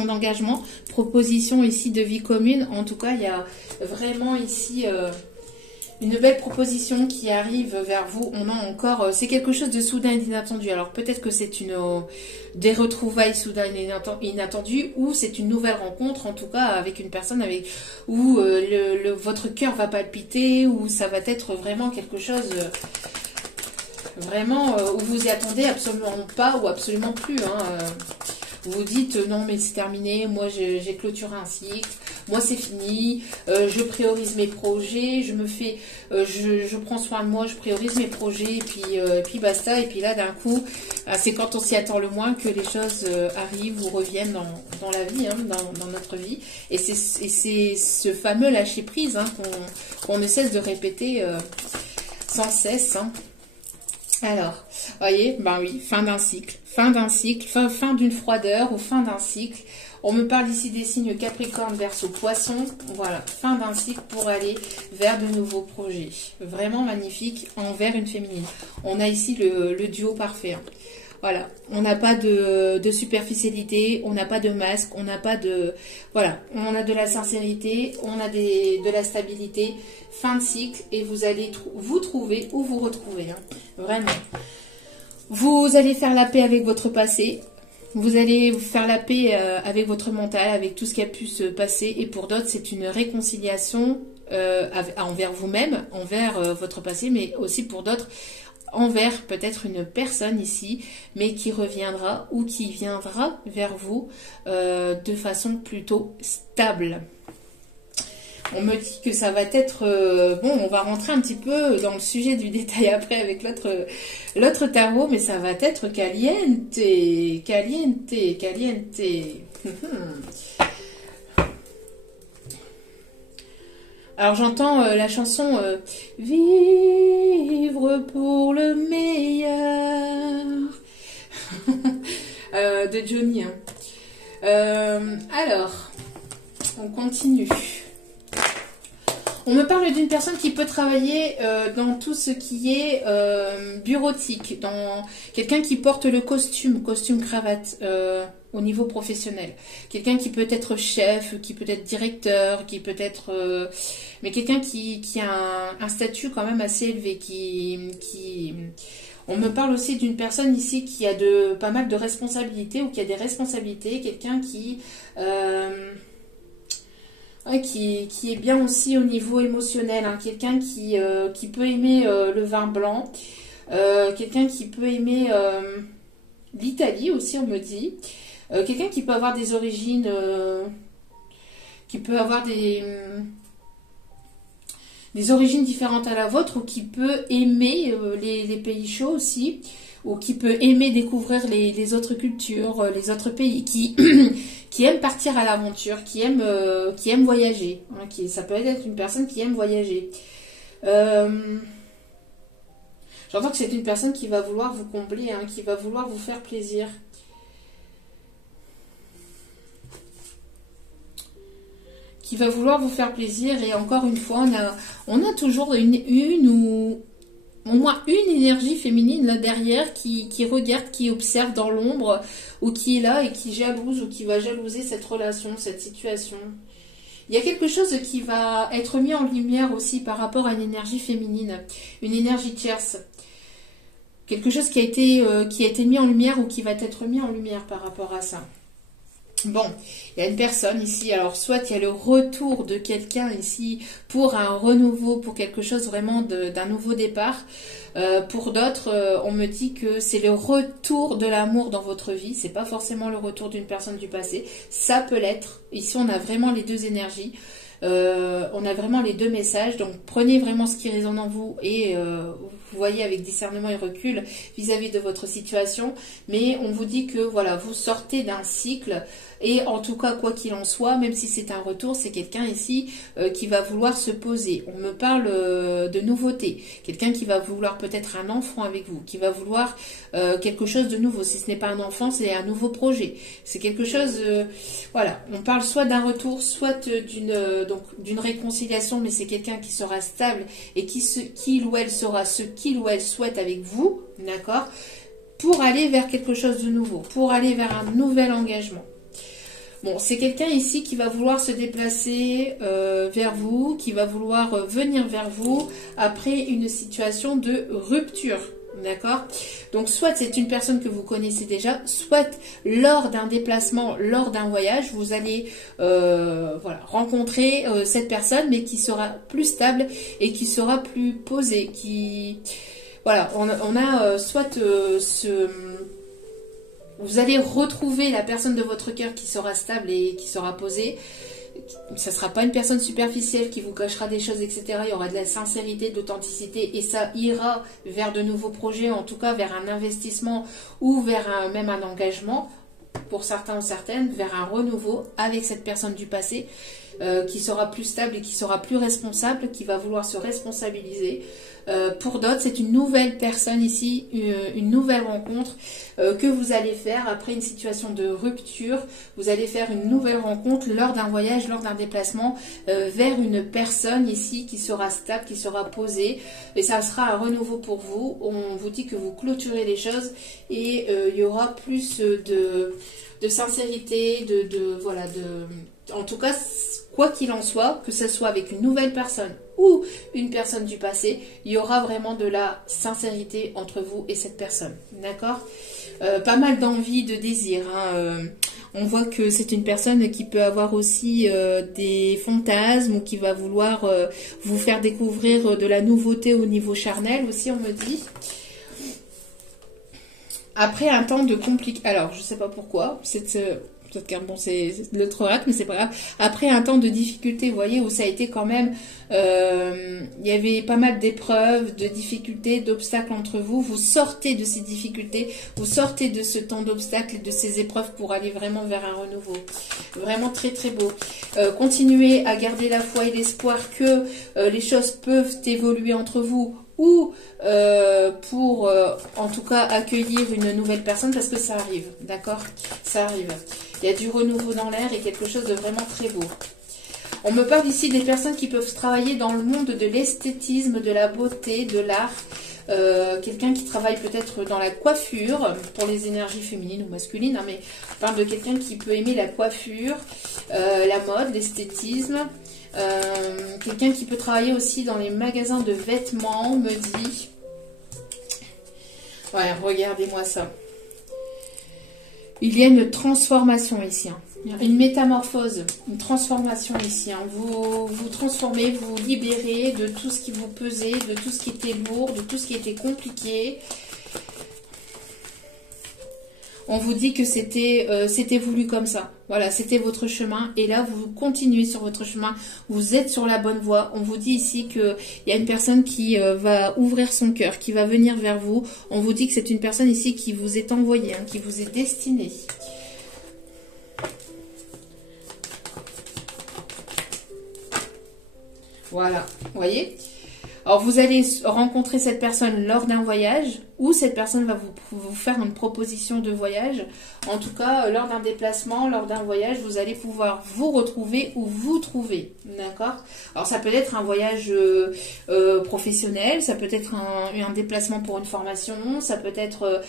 d'engagement, proposition ici de vie commune, en tout cas il y a vraiment ici... une belle proposition qui arrive vers vous. On a encore, c'est quelque chose de soudain et d'inattendu. Alors peut-être que c'est des retrouvailles soudain et inattendues, ou c'est une nouvelle rencontre, en tout cas avec une personne où votre cœur va palpiter, ou ça va être vraiment quelque chose vraiment où vous y attendez absolument pas ou absolument plus. Hein. Vous vous dites non mais c'est terminé, moi j'ai clôturé un cycle, moi c'est fini, je priorise mes projets, je prends soin de moi, je priorise mes projets et puis basta. Et puis là d'un coup, c'est quand on s'y attend le moins que les choses arrivent ou reviennent dans la vie, hein, dans notre vie. Et c'est ce fameux lâcher prise, hein, qu'on ne cesse de répéter sans cesse. Hein. Alors, voyez, ben oui, fin d'un cycle, fin d'une froideur ou fin d'un cycle. On me parle ici des signes Capricorne, Verseau, Poisson. Voilà, fin d'un cycle pour aller vers de nouveaux projets. Vraiment magnifique, envers une féminine. On a ici le duo parfait. Hein. Voilà, on n'a pas de superficialité, on n'a pas de masque, on n'a pas de... Voilà, on a de la sincérité, on a de la stabilité, fin de cycle, et vous allez vous trouver ou vous retrouver, hein, vraiment. Vous allez faire la paix avec votre passé, vous allez faire la paix avec votre mental, avec tout ce qui a pu se passer, et pour d'autres, c'est une réconciliation envers vous-même, envers votre passé, mais aussi pour d'autres, envers peut-être une personne ici, mais qui reviendra ou qui viendra vers vous de façon plutôt stable. On me dit que ça va être... bon, on va rentrer un petit peu dans le sujet du détail après avec l'autre tarot, mais ça va être caliente, caliente, caliente. Alors j'entends la chanson Vivre pour le meilleur de Johnny. Hein. Alors, on continue. On me parle d'une personne qui peut travailler dans tout ce qui est bureautique, dans quelqu'un qui porte le costume cravate au niveau professionnel. Quelqu'un qui peut être chef, qui peut être directeur, qui peut être... mais quelqu'un qui a un statut quand même assez élevé, On me parle aussi d'une personne ici qui a pas mal de responsabilités ou qui a des responsabilités, quelqu'un qui est bien aussi au niveau émotionnel, hein, quelqu'un qui peut aimer le vin blanc, quelqu'un qui peut aimer l'Italie aussi, on me dit, quelqu'un qui peut avoir des origines, qui peut avoir des origines différentes à la vôtre, ou qui peut aimer les pays chauds aussi, ou qui peut aimer découvrir les autres cultures, les autres pays, qui aime partir à l'aventure, qui aime voyager. Hein, ça peut être une personne qui aime voyager. J'entends que c'est une personne qui va vouloir vous combler, hein, qui va vouloir vous faire plaisir. qui va vouloir vous faire plaisir. Et encore une fois, on a toujours une ou au moins une énergie féminine là derrière qui regarde, qui observe dans l'ombre, ou qui est là et qui jalouse ou qui va jalouser cette relation, cette situation. Il y a quelque chose qui va être mis en lumière aussi par rapport à une énergie féminine, une énergie tierce. Quelque chose qui a été mis en lumière ou qui va être mis en lumière par rapport à ça. Bon, il y a une personne ici, alors soit il y a le retour de quelqu'un ici pour un renouveau, pour quelque chose vraiment d'un nouveau départ. Pour d'autres, on me dit que c'est le retour de l'amour dans votre vie. C'est pas forcément le retour d'une personne du passé. Ça peut l'être. Ici, on a vraiment les deux énergies. On a vraiment les deux messages. Donc, prenez vraiment ce qui résonne en vous et vous voyez avec discernement et recul vis-à-vis de votre situation. Mais on vous dit que voilà, vous sortez d'un cycle. Et en tout cas, quoi qu'il en soit, même si c'est un retour, c'est quelqu'un ici qui va vouloir se poser. On me parle de nouveauté. Quelqu'un qui va vouloir peut-être un enfant avec vous, qui va vouloir quelque chose de nouveau. Si ce n'est pas un enfant, c'est un nouveau projet. C'est quelque chose... voilà, on parle soit d'un retour, soit d'une réconciliation, mais c'est quelqu'un qui sera stable et qu'il ou elle sera ce qu'il ou elle souhaite avec vous, d'accord, pour aller vers quelque chose de nouveau, pour aller vers un nouvel engagement. Bon, c'est quelqu'un ici qui va vouloir se déplacer vers vous, qui va vouloir venir vers vous après une situation de rupture, d'accord? Donc, soit c'est une personne que vous connaissez déjà, soit lors d'un déplacement, lors d'un voyage, vous allez voilà, rencontrer cette personne, mais qui sera plus stable et qui sera plus posée, qui... Voilà, on a soit vous allez retrouver la personne de votre cœur qui sera stable et qui sera posée. Ça ne sera pas une personne superficielle qui vous cachera des choses, etc. Il y aura de la sincérité, de l'authenticité et ça ira vers de nouveaux projets, en tout cas vers un investissement ou vers même un engagement, pour certains ou certaines, vers un renouveau avec cette personne du passé qui sera plus stable et qui sera plus responsable, qui va vouloir se responsabiliser. Pour d'autres, c'est une nouvelle personne ici, une nouvelle rencontre que vous allez faire après une situation de rupture. Vous allez faire une nouvelle rencontre lors d'un voyage, lors d'un déplacement vers une personne ici qui sera stable, qui sera posée. Et ça sera un renouveau pour vous. On vous dit que vous clôturez les choses et il y aura plus de sincérité, voilà, en tout cas, quoi qu'il en soit, que ce soit avec une nouvelle personne ou une personne du passé, il y aura vraiment de la sincérité entre vous et cette personne. D'accord ? Pas mal d'envie, de désir. Hein. On voit que c'est une personne qui peut avoir aussi des fantasmes ou qui va vouloir vous faire découvrir de la nouveauté au niveau charnel aussi, on me dit. Après un temps de complication... Alors, je ne sais pas pourquoi, peut-être bon, c'est l'autre oracle, mais c'est pas grave. Après un temps de difficulté, vous voyez, où ça a été quand même... il y avait pas mal d'épreuves, de difficultés, d'obstacles entre vous. Vous sortez de ces difficultés, vous sortez de ce temps d'obstacles et de ces épreuves pour aller vraiment vers un renouveau. Vraiment très très beau. Continuez à garder la foi et l'espoir que les choses peuvent évoluer entre vous ou pour en tout cas accueillir une nouvelle personne parce que ça arrive, d'accord? Ça arrive. Il y a du renouveau dans l'air et quelque chose de vraiment très beau. On me parle ici des personnes qui peuvent travailler dans le monde de l'esthétisme, de la beauté, de l'art. Quelqu'un qui travaille peut-être dans la coiffure pour les énergies féminines ou masculines, hein, mais on parle de quelqu'un qui peut aimer la coiffure, la mode, l'esthétisme. Quelqu'un qui peut travailler aussi dans les magasins de vêtements, on me dit. Ouais, regardez-moi ça. Il y a une transformation ici, hein. Une métamorphose, une transformation ici. Hein. Vous vous transformez, vous vous libérez de tout ce qui vous pesait, de tout ce qui était lourd, de tout ce qui était compliqué. On vous dit que c'était voulu comme ça. Voilà, c'était votre chemin. Et là, vous continuez sur votre chemin. Vous êtes sur la bonne voie. On vous dit ici qu'il y a une personne qui va ouvrir son cœur, qui va venir vers vous. On vous dit que c'est une personne ici qui vous est envoyée, hein, qui vous est destinée. Voilà, vous voyez. Alors, vous allez rencontrer cette personne lors d'un voyage. ou cette personne va vous faire une proposition de voyage. En tout cas, lors d'un déplacement, lors d'un voyage, vous allez pouvoir vous retrouver ou vous trouver. D'accord? Alors, ça peut être un voyage professionnel, ça peut être un déplacement pour une formation, ça peut être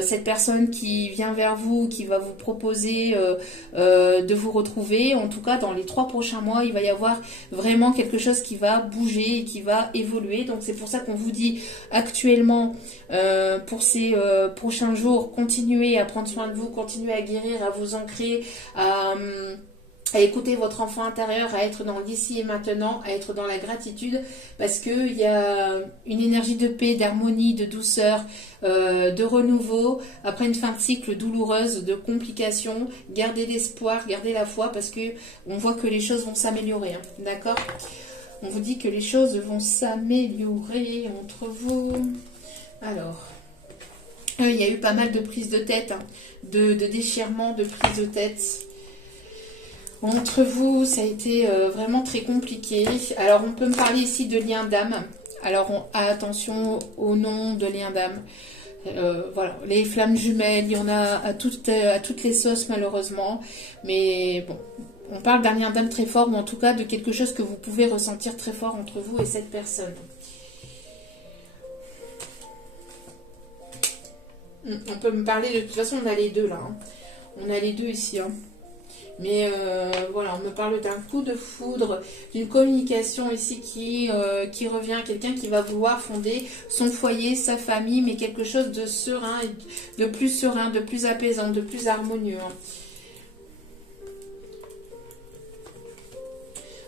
cette personne qui vient vers vous, qui va vous proposer de vous retrouver. En tout cas, dans les 3 prochains mois, il va y avoir vraiment quelque chose qui va bouger et qui va évoluer. Donc, c'est pour ça qu'on vous dit actuellement, pour ces prochains jours, continuez à prendre soin de vous, continuez à guérir, à vous ancrer, à écouter votre enfant intérieur, à être dans l'ici et maintenant, à être dans la gratitude, parce qu'il y a une énergie de paix, d'harmonie, de douceur, de renouveau, après une fin de cycle douloureuse, de complications. Gardez l'espoir, gardez la foi, parce que on voit que les choses vont s'améliorer, hein, d'accord? On vous dit que les choses vont s'améliorer entre vous. Alors, il y a eu pas mal de prises de tête, hein, de déchirements, de prises de tête. Entre vous, ça a été vraiment très compliqué. Alors, on peut me parler ici de lien d'âme. Alors, attention au nom de lien d'âme. Voilà, les flammes jumelles, il y en a à toutes les sauces, malheureusement. Mais bon, on parle d'un lien d'âme très fort, ou en tout cas de quelque chose que vous pouvez ressentir très fort entre vous et cette personne. On peut me parler, de toute façon, on a les deux là. Hein. On a les deux ici, hein. Mais voilà, on me parle d'un coup de foudre, d'une communication ici qui revient, quelqu'un qui va vouloir fonder son foyer, sa famille, mais quelque chose de serein, de plus apaisant, de plus harmonieux. Hein.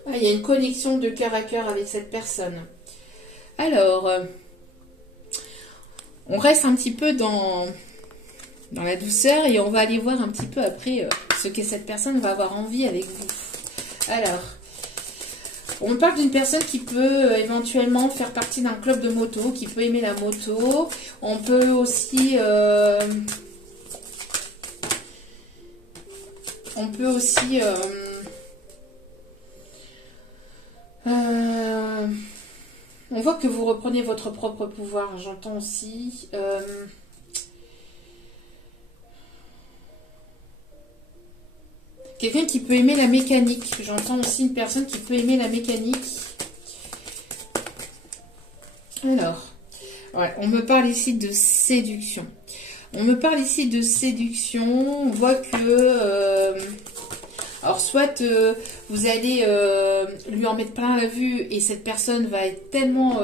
Ah, il y a une connexion de cœur à cœur avec cette personne. Alors, on reste un petit peu dans la douceur et on va aller voir un petit peu après ce que cette personne va avoir envie avec vous. Alors, on parle d'une personne qui peut éventuellement faire partie d'un club de moto, qui peut aimer la moto. On peut aussi... on voit que vous reprenez votre propre pouvoir, j'entends aussi... quelqu'un qui peut aimer la mécanique. J'entends aussi une personne qui peut aimer la mécanique. Alors, ouais, on me parle ici de séduction. On me parle ici de séduction. On voit que... alors, soit vous allez lui en mettre plein la vue et cette personne va être tellement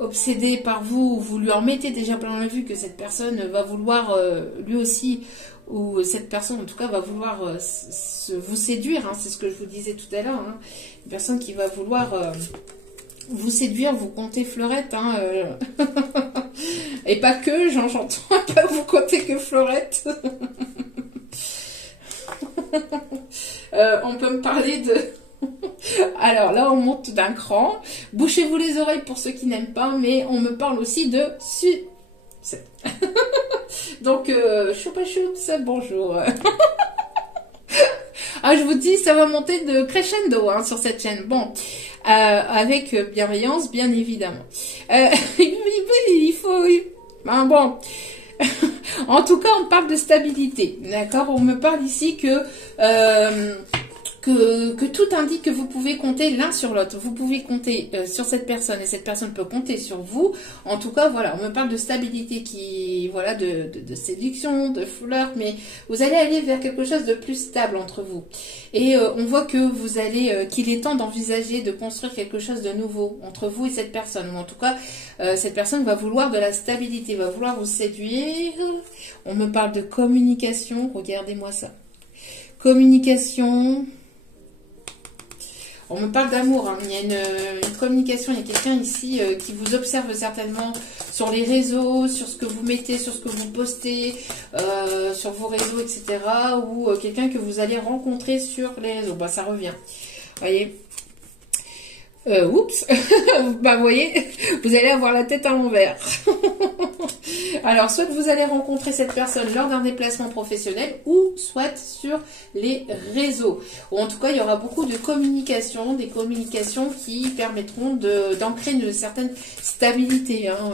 obsédée par vous, vous lui en mettez déjà plein la vue que cette personne va vouloir lui aussi... ou cette personne en tout cas va vouloir vous séduire, hein, c'est ce que je vous disais tout à l'heure, hein. Une personne qui va vouloir vous séduire, vous comptez fleurette, hein, et pas que, j'entends pas vous comptez que fleurette. On peut me parler de... alors là on monte d'un cran, bouchez-vous les oreilles pour ceux qui n'aiment pas, mais on me parle aussi de... Donc, choupa choups, bonjour. Ah, je vous dis, ça va monter de crescendo, hein, sur cette chaîne. Bon, avec bienveillance, bien évidemment. Il faut... Ben, bon. En tout cas, on parle de stabilité, d'accord? On me parle ici que tout indique que vous pouvez compter l'un sur l'autre. Vous pouvez compter sur cette personne et cette personne peut compter sur vous. En tout cas, voilà, on me parle de stabilité qui, voilà, de séduction, de flirt, mais vous allez aller vers quelque chose de plus stable entre vous. Et on voit que vous allez, qu'il est temps d'envisager de construire quelque chose de nouveau entre vous et cette personne. Ou en tout cas, cette personne va vouloir de la stabilité, va vouloir vous séduire. On me parle de communication, regardez-moi ça. Communication... On me parle d'amour, hein. Il y a une communication, il y a quelqu'un ici qui vous observe certainement sur les réseaux, sur ce que vous mettez, sur ce que vous postez, sur vos réseaux, etc. Ou quelqu'un que vous allez rencontrer sur les réseaux. Bah, ça revient. Vous voyez, Oups, bah vous voyez, vous allez avoir la tête à l'envers. Alors, soit vous allez rencontrer cette personne lors d'un déplacement professionnel ou soit sur les réseaux. Ou en tout cas, il y aura beaucoup de communication, des communications qui permettront d'ancrer une certaine stabilité, hein,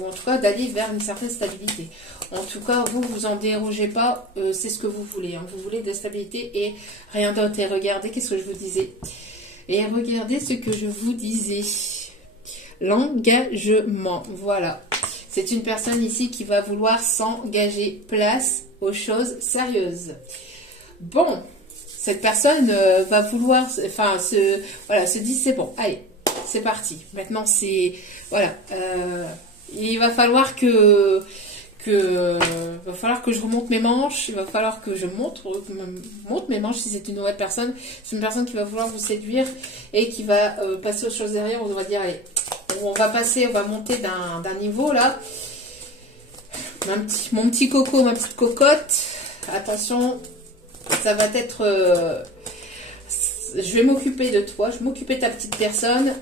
ou en tout cas d'aller vers une certaine stabilité. En tout cas, vous en dérogez pas, c'est ce que vous voulez. Hein. Vous voulez de la stabilité et rien d'autre. Et regardez, qu'est-ce que je vous disais? Et regardez ce que je vous disais. L'engagement. Voilà. C'est une personne ici qui va vouloir s'engager. Place aux choses sérieuses. Bon. Cette personne va vouloir... Enfin, se dit c'est bon. Allez, c'est parti. Maintenant, c'est... Voilà. Il va falloir que je remonte mes manches, il va falloir que je monte mes manches si c'est une nouvelle personne. C'est une personne qui va vouloir vous séduire et qui va passer aux choses derrière. On va dire, allez, on va monter d'un niveau là. Mon petit coco, ma petite cocotte, attention, ça va être... je vais m'occuper de toi, je vais m'occuper de ta petite personne.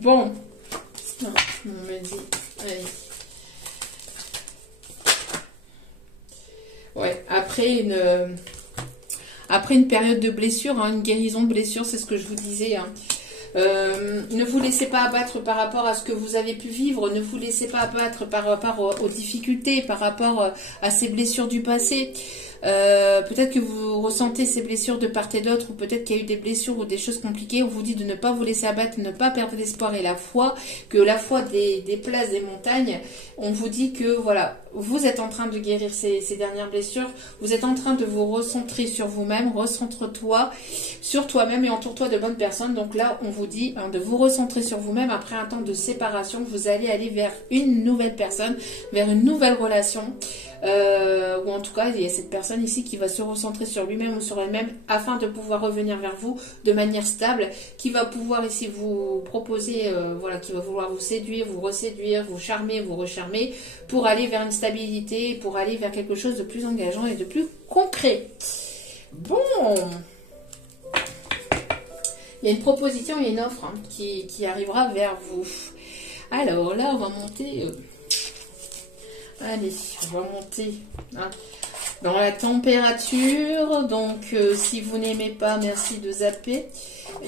Bon, on me dit... Allez. Ouais, après une période de blessure, hein, une guérison de blessure, c'est ce que je vous disais. Hein. Ne vous laissez pas abattre par rapport à ce que vous avez pu vivre, ne vous laissez pas abattre par rapport aux difficultés, par rapport à ces blessures du passé. Peut-être que vous ressentez ces blessures de part et d'autre, ou peut-être qu'il y a eu des blessures ou des choses compliquées. On vous dit de ne pas vous laisser abattre, de ne pas perdre l'espoir et la foi, que la foi des places, des montagnes. On vous dit que voilà, vous êtes en train de guérir ces dernières blessures, vous êtes en train de vous recentrer sur vous-même, recentre-toi sur toi-même et entoure-toi de bonnes personnes. Donc là, on vous dit hein, de vous recentrer sur vous-même après un temps de séparation. Vous allez aller vers une nouvelle personne, vers une nouvelle relation. Ou en tout cas, il y a cette personne ici qui va se recentrer sur lui-même ou sur elle-même afin de pouvoir revenir vers vous de manière stable, qui va pouvoir ici vous proposer, voilà, qui va vouloir vous séduire, vous reséduire, vous charmer, vous recharmer, pour aller vers une stabilité, pour aller vers quelque chose de plus engageant et de plus concret. Bon, il y a une proposition, il y a une offre hein, qui arrivera vers vous. Alors là, on va monter... Allez, on va monter hein, dans la température. Donc, si vous n'aimez pas, merci de zapper.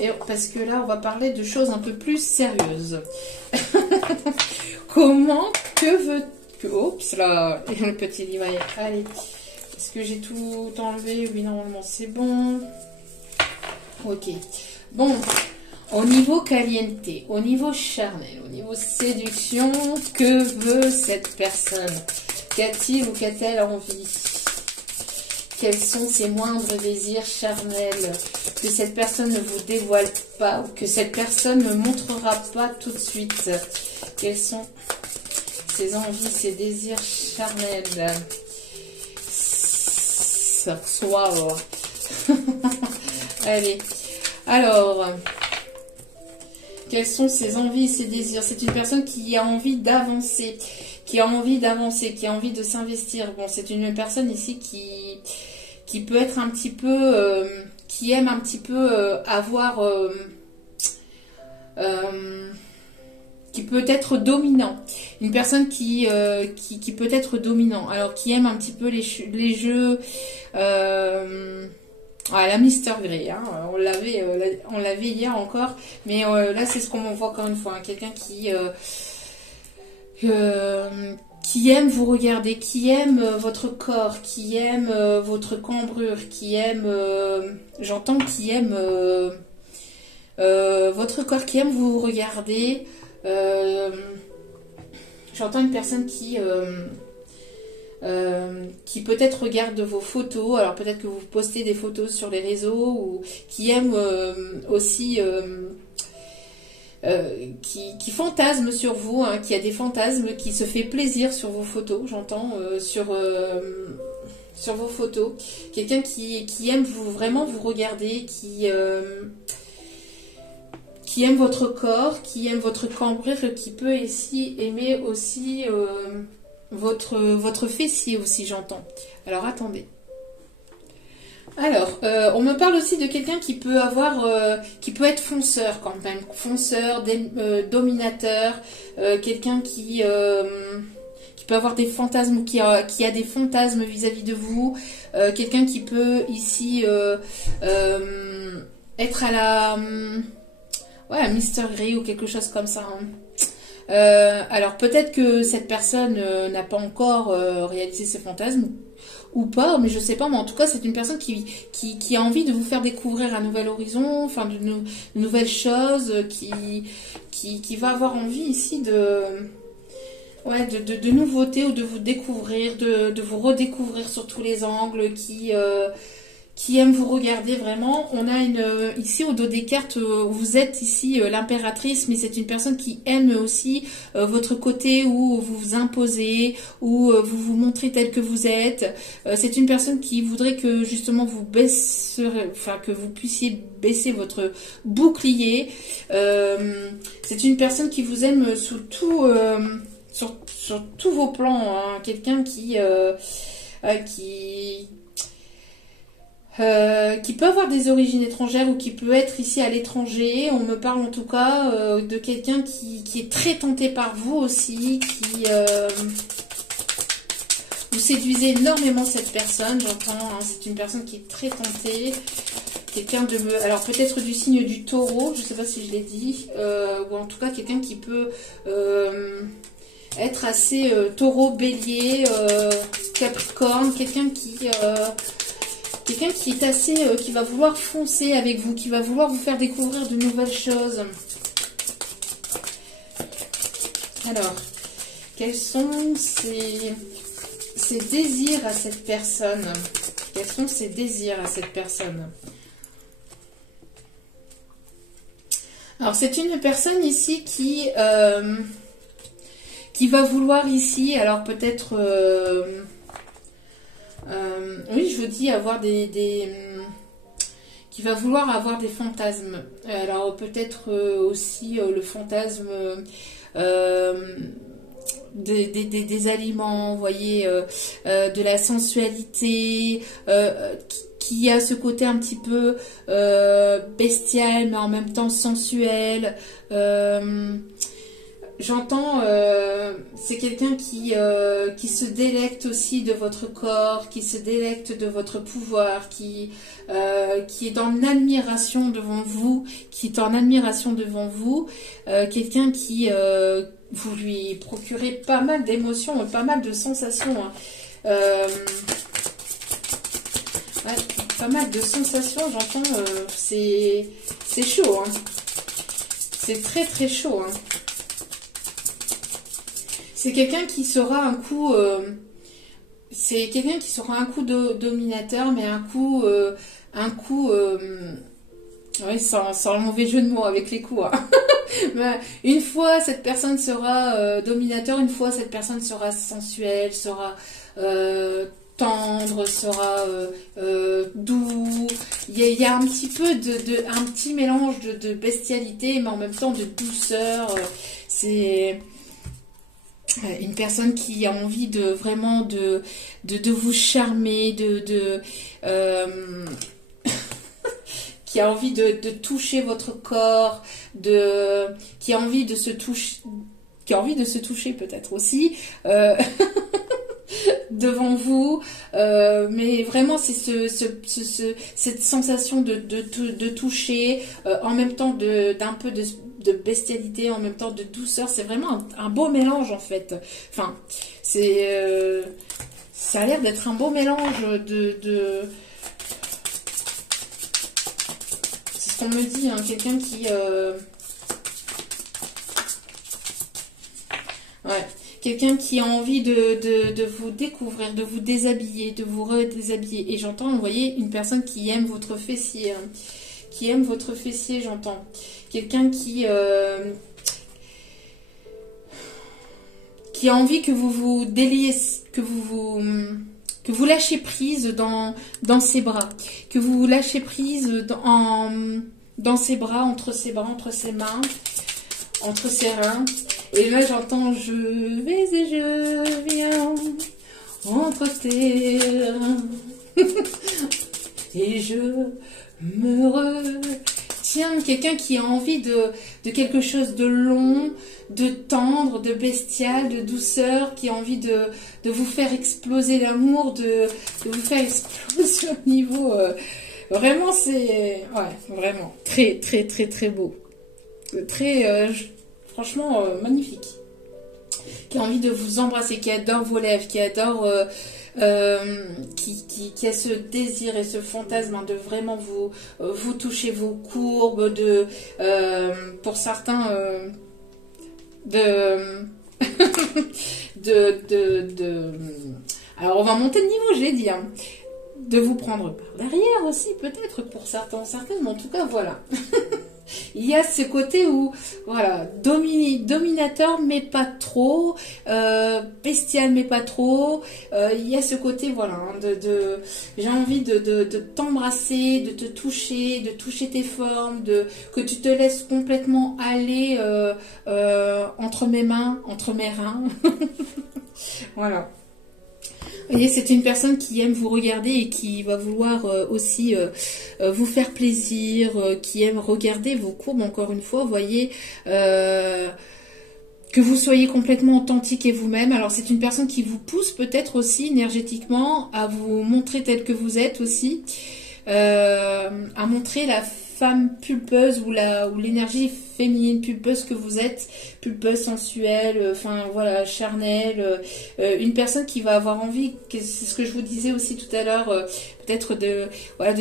Et, parce que là, on va parler de choses un peu plus sérieuses. Comment que veux-tu... Oups, là, le petit livre. Allez, est-ce que j'ai tout enlevé? Oui, normalement, c'est bon. Ok. Bon, au niveau caliente, au niveau charnel, au niveau séduction, que veut cette personne? Qu'a-t-il ou qu'a-t-elle envie? Quels sont ses moindres désirs charnels que cette personne ne vous dévoile pas ou que cette personne ne montrera pas tout de suite? Quelles sont ses envies, ses désirs charnels? Soir. Allez. Alors, quelles sont ses envies, ses désirs? C'est une personne qui a envie d'avancer, qui a envie de s'investir. Bon, c'est une personne ici qui peut être un petit peu, qui aime un petit peu avoir, qui peut être dominant. Une personne qui peut être dominant. Alors, qui aime un petit peu les jeux... la Mister Grey, hein, on l'avait hier encore, mais là c'est ce qu'on voit encore une fois, hein, quelqu'un qui aime vous regarder, qui aime votre corps, qui aime votre cambrure, qui aime, j'entends qui aime votre corps, qui aime vous regarder, j'entends une personne qui peut-être regarde vos photos, alors peut-être que vous postez des photos sur les réseaux, ou qui aime aussi, qui fantasme sur vous, hein, qui a des fantasmes, qui se fait plaisir sur vos photos, j'entends, sur vos photos. Quelqu'un qui aime vraiment vous regarder, qui aime votre corps, qui aime votre cambrure, qui peut ici aimer aussi... votre fessier aussi, j'entends. Alors, attendez. Alors, on me parle aussi de quelqu'un qui peut avoir, qui peut être fonceur quand même, fonceur, dominateur, quelqu'un qui peut avoir des fantasmes ou qui a des fantasmes vis-à-vis de vous, quelqu'un qui peut ici être à la, ouais, à mystery ou quelque chose comme ça, hein. Alors peut-être que cette personne n'a pas encore réalisé ses fantasmes ou pas, mais je sais pas, mais en tout cas c'est une personne qui a envie de vous faire découvrir un nouvel horizon, enfin de nouvelles choses, qui va avoir envie ici ouais, de nouveautés ou de vous découvrir, de vous redécouvrir sur tous les angles, qui aime vous regarder vraiment. On a ici au dos des cartes, vous êtes ici l'impératrice, mais c'est une personne qui aime aussi votre côté où vous vous imposez, où vous vous montrez tel que vous êtes. C'est une personne qui voudrait que justement vous baisserez, enfin que vous puissiez baisser votre bouclier. C'est une personne qui vous aime sous tout, sur tous vos plans, hein. Quelqu'un qui peut avoir des origines étrangères ou qui peut être ici à l'étranger. On me parle en tout cas de quelqu'un qui est très tenté par vous aussi, vous séduisez énormément cette personne, j'entends, hein. C'est une personne qui est très tentée. Quelqu'un alors peut-être du signe du taureau, je ne sais pas si je l'ai dit, ou en tout cas quelqu'un qui peut être assez taureau, bélier, capricorne, quelqu'un qui est assez, qui va vouloir foncer avec vous, qui va vouloir vous faire découvrir de nouvelles choses. Alors, quels sont ses désirs à cette personne? Quels sont ses désirs à cette personne? Alors, c'est une personne ici qui va vouloir ici, alors peut-être... oui, je vous dis avoir qui va vouloir avoir des fantasmes. Alors peut-être aussi le fantasme des aliments, vous voyez, de la sensualité, qui a ce côté un petit peu bestial, mais en même temps sensuel. J'entends, c'est quelqu'un qui se délecte aussi de votre corps, qui se délecte de votre pouvoir, qui est dans l'admiration devant vous, quelqu'un qui vous lui procurez pas mal d'émotions, pas mal de sensations, hein. Ouais, pas mal de sensations, j'entends, c'est chaud, hein. C'est très très chaud, hein. C'est quelqu'un qui sera un coup, dominateur, mais un coup, oui, sans le mauvais jeu de mots avec les coups, hein. Mais une fois cette personne sera dominateur, une fois cette personne sera sensuelle, sera tendre, sera doux. Il y a un petit peu un petit mélange de bestialité, mais en même temps de douceur. C'est une personne qui a envie de vraiment de vous charmer, qui a envie de toucher votre corps, qui a envie de se toucher peut-être aussi devant vous, mais vraiment c'est cette sensation de toucher, en même temps d'un peu de bestialité, en même temps de douceur. C'est vraiment un beau mélange en fait. Enfin, ça a l'air d'être un beau mélange c'est ce qu'on me dit, hein, quelqu'un qui ouais, quelqu'un qui a envie de vous découvrir, de vous déshabiller, de vous redéshabiller. Et j'entends, vous voyez, une personne qui aime votre fessier, hein, qui aime votre fessier, j'entends. Quelqu'un qui a envie que vous vous déliez, que vous lâchez prise dans ses bras, que vous lâchez prise dans ses bras, entre ses mains, entre ses reins. Et là j'entends je vais et je viens entre tes reins. et je me retiens. Quelqu'un qui a envie de quelque chose de long, de tendre, de bestial, de douceur, qui a envie de vous faire exploser l'amour, de vous faire exploser au niveau... vraiment, c'est... Ouais, vraiment. Très, très, très, très beau. Très... franchement, magnifique. Qui a envie de vous embrasser, qui adore vos lèvres, qui adore... qui a ce désir et ce fantasme hein, de vraiment vous toucher vos courbes, pour certains alors on va monter de niveau, j'ai dit hein, de vous prendre par derrière aussi peut-être pour certains, certaines, mais en tout cas voilà. Il y a ce côté où, voilà, dominateur mais pas trop, bestial mais pas trop. Il y a ce côté, voilà, hein, j'ai envie de t'embrasser, de te toucher, de toucher tes formes, que tu te laisses complètement aller entre mes mains, entre mes reins. Voilà. Vous voyez, c'est une personne qui aime vous regarder et qui va vouloir aussi vous faire plaisir, qui aime regarder vos courbes, encore une fois, vous voyez, que vous soyez complètement authentique et vous-même. Alors, c'est une personne qui vous pousse peut-être aussi énergétiquement à vous montrer tel que vous êtes aussi, à montrer la femme pulpeuse ou l'énergie féminine pulpeuse que vous êtes, pulpeuse, sensuelle, enfin voilà, charnelle, une personne qui va avoir envie, c'est ce que je vous disais aussi tout à l'heure, peut-être de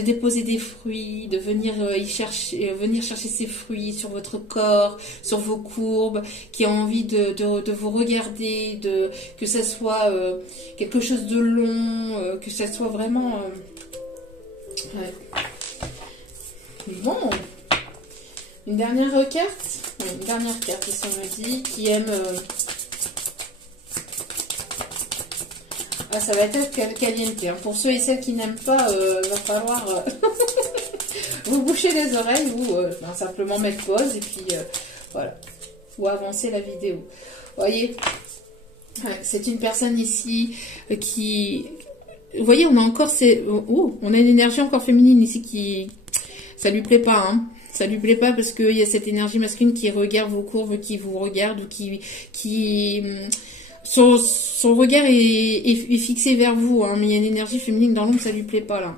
déposer des fruits, de venir venir chercher ces fruits sur votre corps, sur vos courbes, qui a envie de vous regarder, que ça soit quelque chose de long, que ça soit vraiment ouais. Bon, une dernière carte. Oui, une dernière carte, ici on me dit, qui aime... Ah, ça va être caliente. Hein. Pour ceux et celles qui n'aiment pas, va falloir vous boucher les oreilles ou simplement mettre pause et puis voilà. Ou avancer la vidéo. Vous voyez, ouais, c'est une personne ici qui... Vous voyez, on a encore on a une énergie encore féminine ici qui... Ça lui plaît pas, hein. Ça lui plaît pas parce qu'il y a cette énergie masculine qui regarde vos courbes, qui vous regarde ou son regard est fixé vers vous, hein. Mais il y a une énergie féminine dans l'ombre, ça lui plaît pas là.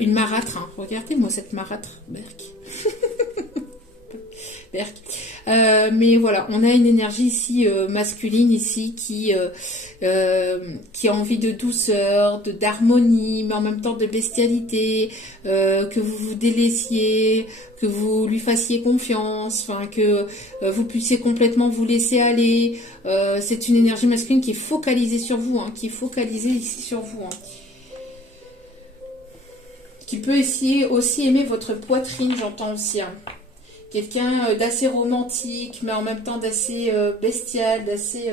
Une marâtre, hein. Regardez-moi cette marâtre, Berk. Berk. Mais voilà, on a une énergie ici masculine ici qui a envie de douceur, d'harmonie, mais en même temps de bestialité, que vous vous délaissiez, que vous lui fassiez confiance, enfin que vous puissiez complètement vous laisser aller. C'est une énergie masculine qui est focalisée sur vous, hein, qui est focalisée ici sur vous. Hein. Qui peut aussi aimer votre poitrine, j'entends aussi. Hein. Quelqu'un d'assez romantique, mais en même temps d'assez bestial, d'assez...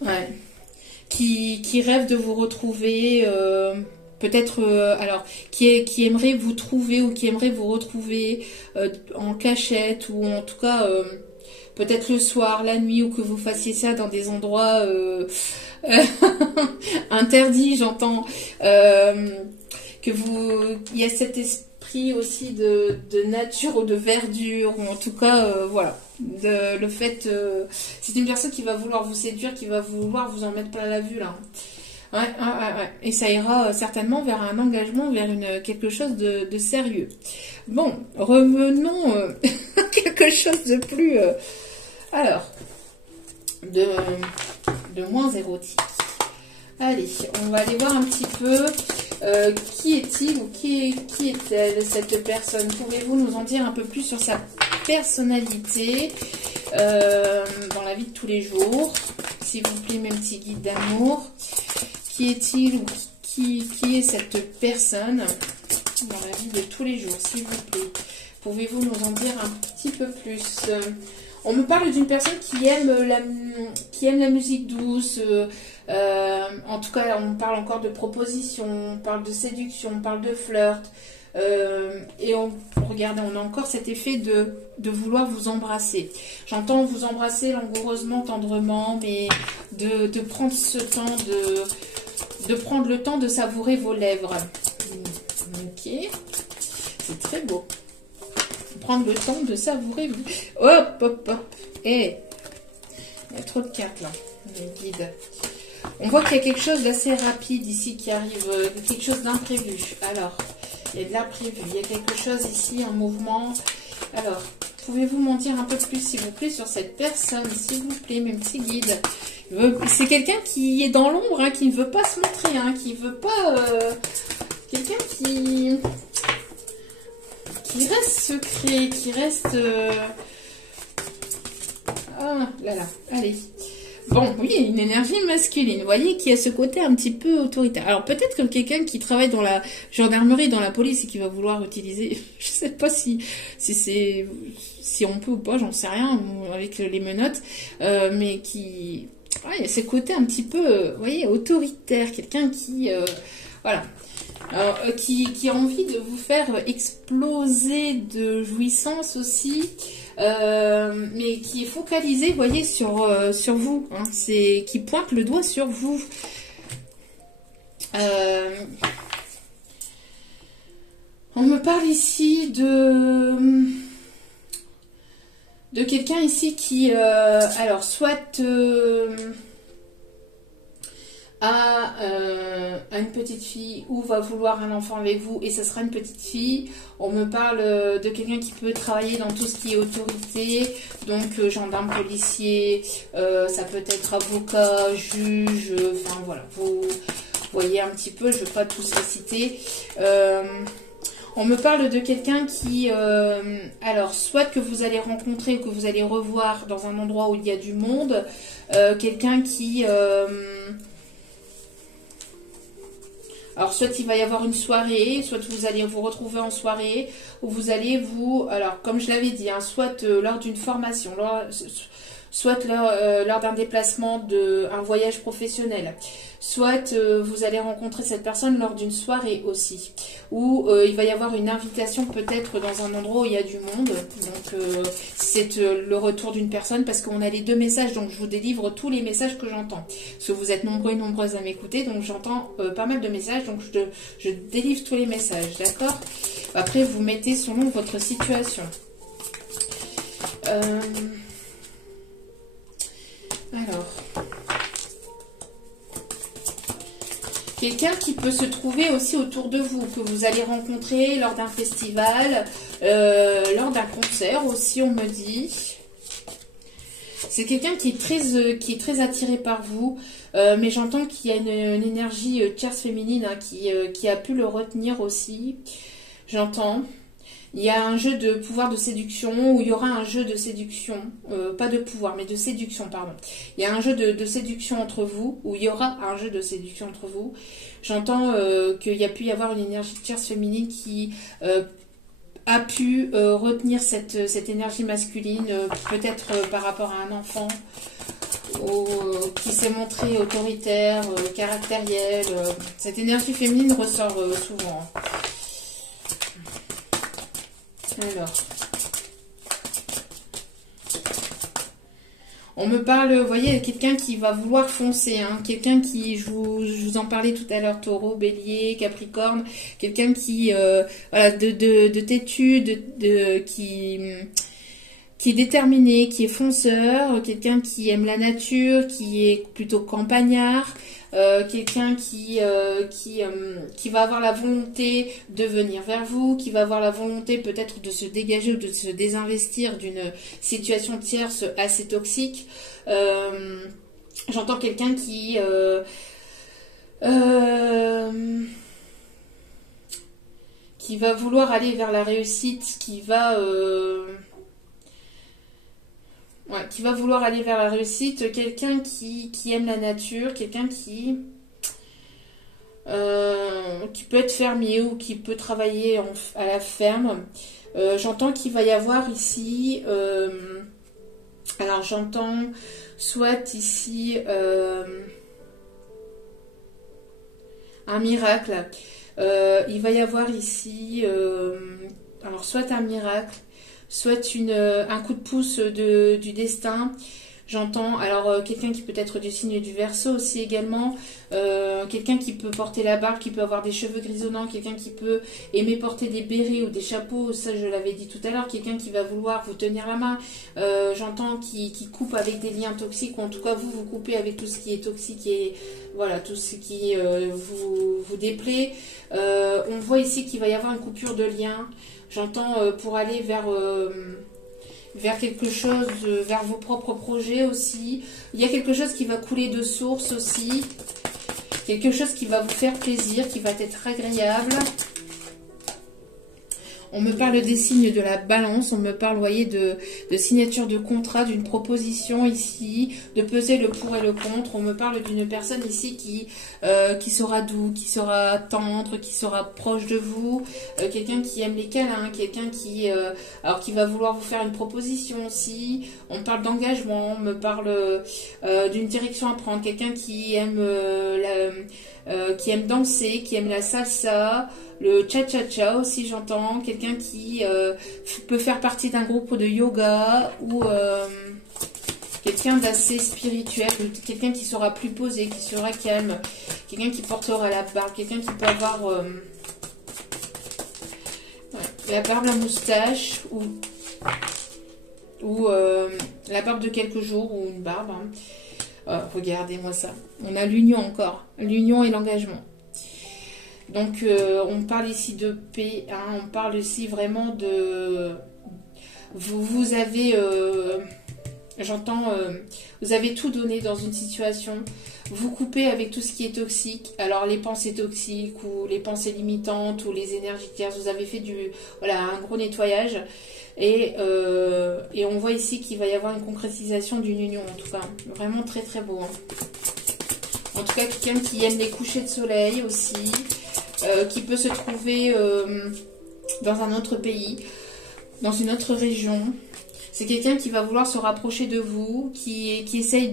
ouais. Qui rêve de vous retrouver, peut-être... alors, qui aimerait vous trouver ou qui aimerait vous retrouver en cachette ou en tout cas... peut-être le soir, la nuit, ou que vous fassiez ça dans des endroits interdits, j'entends. Il y a cet esprit aussi de nature ou de verdure, ou en tout cas, voilà. Le fait, c'est une personne qui va vouloir vous séduire, qui va vouloir vous en mettre plein la vue, là. Ouais. Et ça ira certainement vers un engagement, vers quelque chose de sérieux. Bon, revenons à quelque chose de plus... alors, de moins érotique. Allez, on va aller voir un petit peu qui est-il ou qui est-elle, cette personne. Pouvez-vous nous en dire un peu plus sur sa personnalité dans la vie de tous les jours? S'il vous plaît, mes petits guides d'amour. Qui est-il ou qui est cette personne dans la vie de tous les jours, s'il vous plaît? Pouvez-vous nous en dire un petit peu plus? On me parle d'une personne qui aime la musique douce. En tout cas, on parle encore de proposition, on parle de séduction, on parle de flirt. Et regardez, on a encore cet effet de vouloir vous embrasser. J'entends vous embrasser langoureusement, tendrement, mais de prendre ce temps, de prendre le temps de savourer vos lèvres. Ok. C'est très beau. Prendre le temps de savourer. Hop, hop, hop. Il y a trop de cartes là. Les guides. On voit qu'il y a quelque chose d'assez rapide ici qui arrive. Quelque chose d'imprévu. Alors, il y a de l'imprévu. Il y a quelque chose ici en mouvement. Alors, pouvez-vous m'en dire un peu plus, s'il vous plaît, sur cette personne, s'il vous plaît, mes petits guides. C'est quelqu'un qui est dans l'ombre, hein, qui ne veut pas se montrer, hein, qui ne veut pas... quelqu'un qui reste secret, qui reste... Ah là là, allez. Bon, oui, une énergie masculine, vous voyez, qui a ce côté un petit peu autoritaire. Alors peut-être que quelqu'un qui travaille dans la gendarmerie, dans la police, et qui va vouloir utiliser, je sais pas si on peut ou pas, j'en sais rien, avec les menottes, mais qui... Ouais, il y a ce côté un petit peu, vous voyez, autoritaire, quelqu'un qui... voilà. Alors, qui a envie de vous faire exploser de jouissance aussi, mais qui est focalisé, vous voyez, sur vous, hein, qui pointe le doigt sur vous. On me parle ici de quelqu'un ici qui, alors, soit... à une petite fille ou va vouloir un enfant avec vous et ce sera une petite fille. On me parle de quelqu'un qui peut travailler dans tout ce qui est autorité, donc gendarme, policier, ça peut être avocat, juge, enfin voilà, vous voyez un petit peu, je ne vais pas tous les citer. On me parle de quelqu'un qui, alors, soit que vous allez rencontrer ou que vous allez revoir dans un endroit où il y a du monde, quelqu'un qui... alors, soit il va y avoir une soirée, soit vous allez vous retrouver en soirée, ou vous allez vous... Alors, comme je l'avais dit, hein, soit lors d'une formation, soit lors d'un déplacement, un voyage professionnel, soit vous allez rencontrer cette personne lors d'une soirée aussi, ou il va y avoir une invitation peut-être dans un endroit où il y a du monde, donc c'est le retour d'une personne, parce qu'on a les deux messages, donc je vous délivre tous les messages que j'entends, parce que vous êtes nombreux et nombreuses à m'écouter, donc j'entends pas mal de messages, donc je délivre tous les messages, d'accord? Après vous mettez selon votre situation. Alors, quelqu'un qui peut se trouver aussi autour de vous, que vous allez rencontrer lors d'un festival, lors d'un concert aussi, on me dit. C'est quelqu'un qui est très attiré par vous, mais j'entends qu'il y a une énergie tierce féminine, hein, qui a pu le retenir aussi. J'entends. Il y a un jeu de pouvoir de séduction, où il y aura un jeu de séduction, pas de pouvoir, mais de séduction, pardon. Il y a un jeu de séduction entre vous, où il y aura un jeu de séduction entre vous. J'entends qu'il y a pu y avoir une énergie tierce féminine qui a pu retenir cette énergie masculine, peut-être par rapport à un enfant, qui s'est montré autoritaire, caractériel. Cette énergie féminine ressort souvent. Alors, on me parle, vous voyez, quelqu'un qui va vouloir foncer, hein, quelqu'un qui, je vous en parlais tout à l'heure, taureau, bélier, capricorne, quelqu'un qui, voilà, de têtu, qui est déterminé, qui est fonceur, quelqu'un qui aime la nature, qui est plutôt campagnard, quelqu'un qui va avoir la volonté de venir vers vous, qui va avoir la volonté peut-être de se dégager ou de se désinvestir d'une situation tierce assez toxique. J'entends quelqu'un qui va vouloir aller vers la réussite, qui va vouloir aller vers la réussite, quelqu'un qui aime la nature, quelqu'un qui peut être fermier ou qui peut travailler à la ferme. J'entends qu'il va y avoir ici, alors j'entends soit ici un miracle, il va y avoir ici, alors soit un miracle, soit un coup de pouce du destin. J'entends, alors quelqu'un qui peut être du signe du Verseau aussi également, quelqu'un qui peut porter la barbe, qui peut avoir des cheveux grisonnants, quelqu'un qui peut aimer porter des bérets ou des chapeaux, ça je l'avais dit tout à l'heure, quelqu'un qui va vouloir vous tenir la main, j'entends qui coupe avec des liens toxiques, ou en tout cas vous coupez avec tout ce qui est toxique et voilà, tout ce qui vous déplaît. On voit ici qu'il va y avoir une coupure de lien, j'entends pour aller vers quelque chose, vers vos propres projets aussi. Il y a quelque chose qui va couler de source aussi. Quelque chose qui va vous faire plaisir, qui va être agréable. On me parle des signes de la balance, on me parle, vous voyez, de signature de contrat, d'une proposition ici, de peser le pour et le contre. On me parle d'une personne ici qui sera doux, qui sera tendre, qui sera proche de vous, quelqu'un qui aime les câlins, quelqu'un qui va vouloir vous faire une proposition aussi. On me parle d'engagement, on me parle d'une direction à prendre, quelqu'un qui aime danser, qui aime la salsa, le cha-cha-cha aussi j'entends, quelqu'un qui peut faire partie d'un groupe de yoga ou quelqu'un d'assez spirituel, quelqu'un qui sera plus posé, qui sera calme, quelqu'un qui portera la barbe, quelqu'un qui peut avoir la barbe, la moustache ou la barbe de quelques jours ou une barbe. Regardez-moi ça. On a l'union encore, l'union et l'engagement. Donc, on parle ici de paix, hein, on parle ici vraiment de... Vous avez, j'entends, vous avez tout donné dans une situation. Vous coupez avec tout ce qui est toxique. Alors, les pensées toxiques ou les pensées limitantes ou les énergies tierces. Vous avez fait un gros nettoyage. Et on voit ici qu'il va y avoir une concrétisation d'une union, en tout cas. Vraiment très, très beau. Hein. En tout cas, quelqu'un qui aime les couchers de soleil aussi. Qui peut se trouver dans un autre pays, dans une autre région. C'est quelqu'un qui va vouloir se rapprocher de vous, qui essaye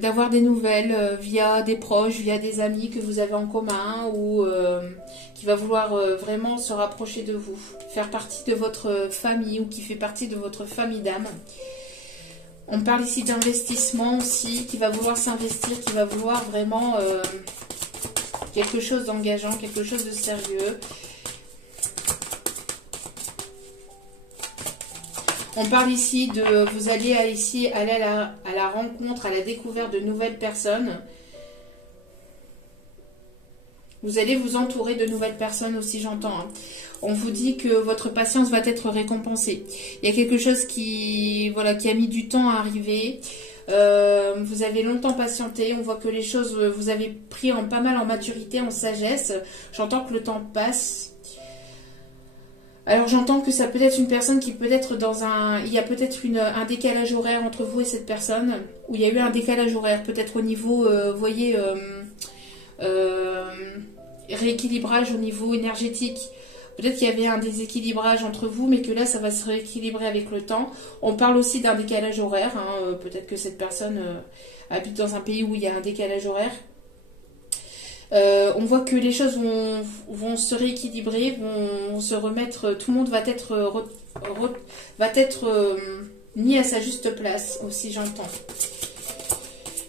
d'avoir des nouvelles via des proches, via des amis que vous avez en commun, ou qui va vouloir vraiment se rapprocher de vous, faire partie de votre famille, ou qui fait partie de votre famille d'âme. On parle ici d'investissement aussi, qui va vouloir s'investir, qui va vouloir vraiment... quelque chose d'engageant, quelque chose de sérieux. On parle ici de... Vous allez ici aller à la rencontre, à la découverte de nouvelles personnes. Vous allez vous entourer de nouvelles personnes aussi, j'entends. Hein. On vous dit que votre patience va être récompensée. Il y a quelque chose qui a mis du temps à arriver. Vous avez longtemps patienté, on voit que les choses, vous avez pris pas mal en maturité, en sagesse. J'entends que le temps passe. Alors j'entends que ça peut être une personne qui peut être il y a peut-être un décalage horaire entre vous et cette personne, où il y a eu un décalage horaire, peut-être au niveau, vous voyez, rééquilibrage au niveau énergétique. Peut-être qu'il y avait un déséquilibrage entre vous, mais que là, ça va se rééquilibrer avec le temps. On parle aussi d'un décalage horaire. Hein. Peut-être que cette personne habite dans un pays où il y a un décalage horaire. On voit que les choses vont se rééquilibrer, vont se remettre. Tout le monde va être mis à sa juste place, aussi j'entends.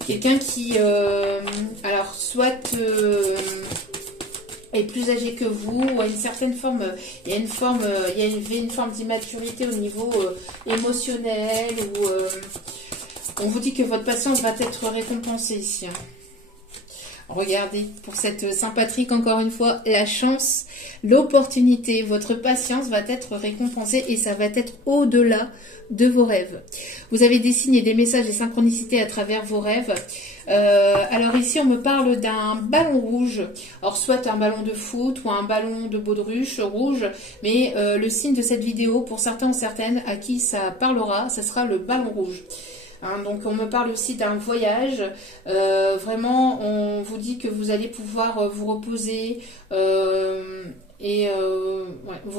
Quelqu'un qui, alors, soit... est plus âgé que vous, ou a une certaine forme, il y avait une forme d'immaturité au niveau émotionnel, ou on vous dit que votre patience va être récompensée ici. Regardez, pour cette Saint-Patrick, encore une fois, la chance, l'opportunité, votre patience va être récompensée et ça va être au-delà de vos rêves. Vous avez des signes et des messages et synchronicités à travers vos rêves. Alors ici, on me parle d'un ballon rouge. Alors, soit un ballon de foot ou un ballon de baudruche rouge. Mais le signe de cette vidéo, pour certains ou certaines à qui ça parlera, ça sera le ballon rouge. Hein, donc on me parle aussi d'un voyage, vraiment on vous dit que vous allez pouvoir vous reposer vous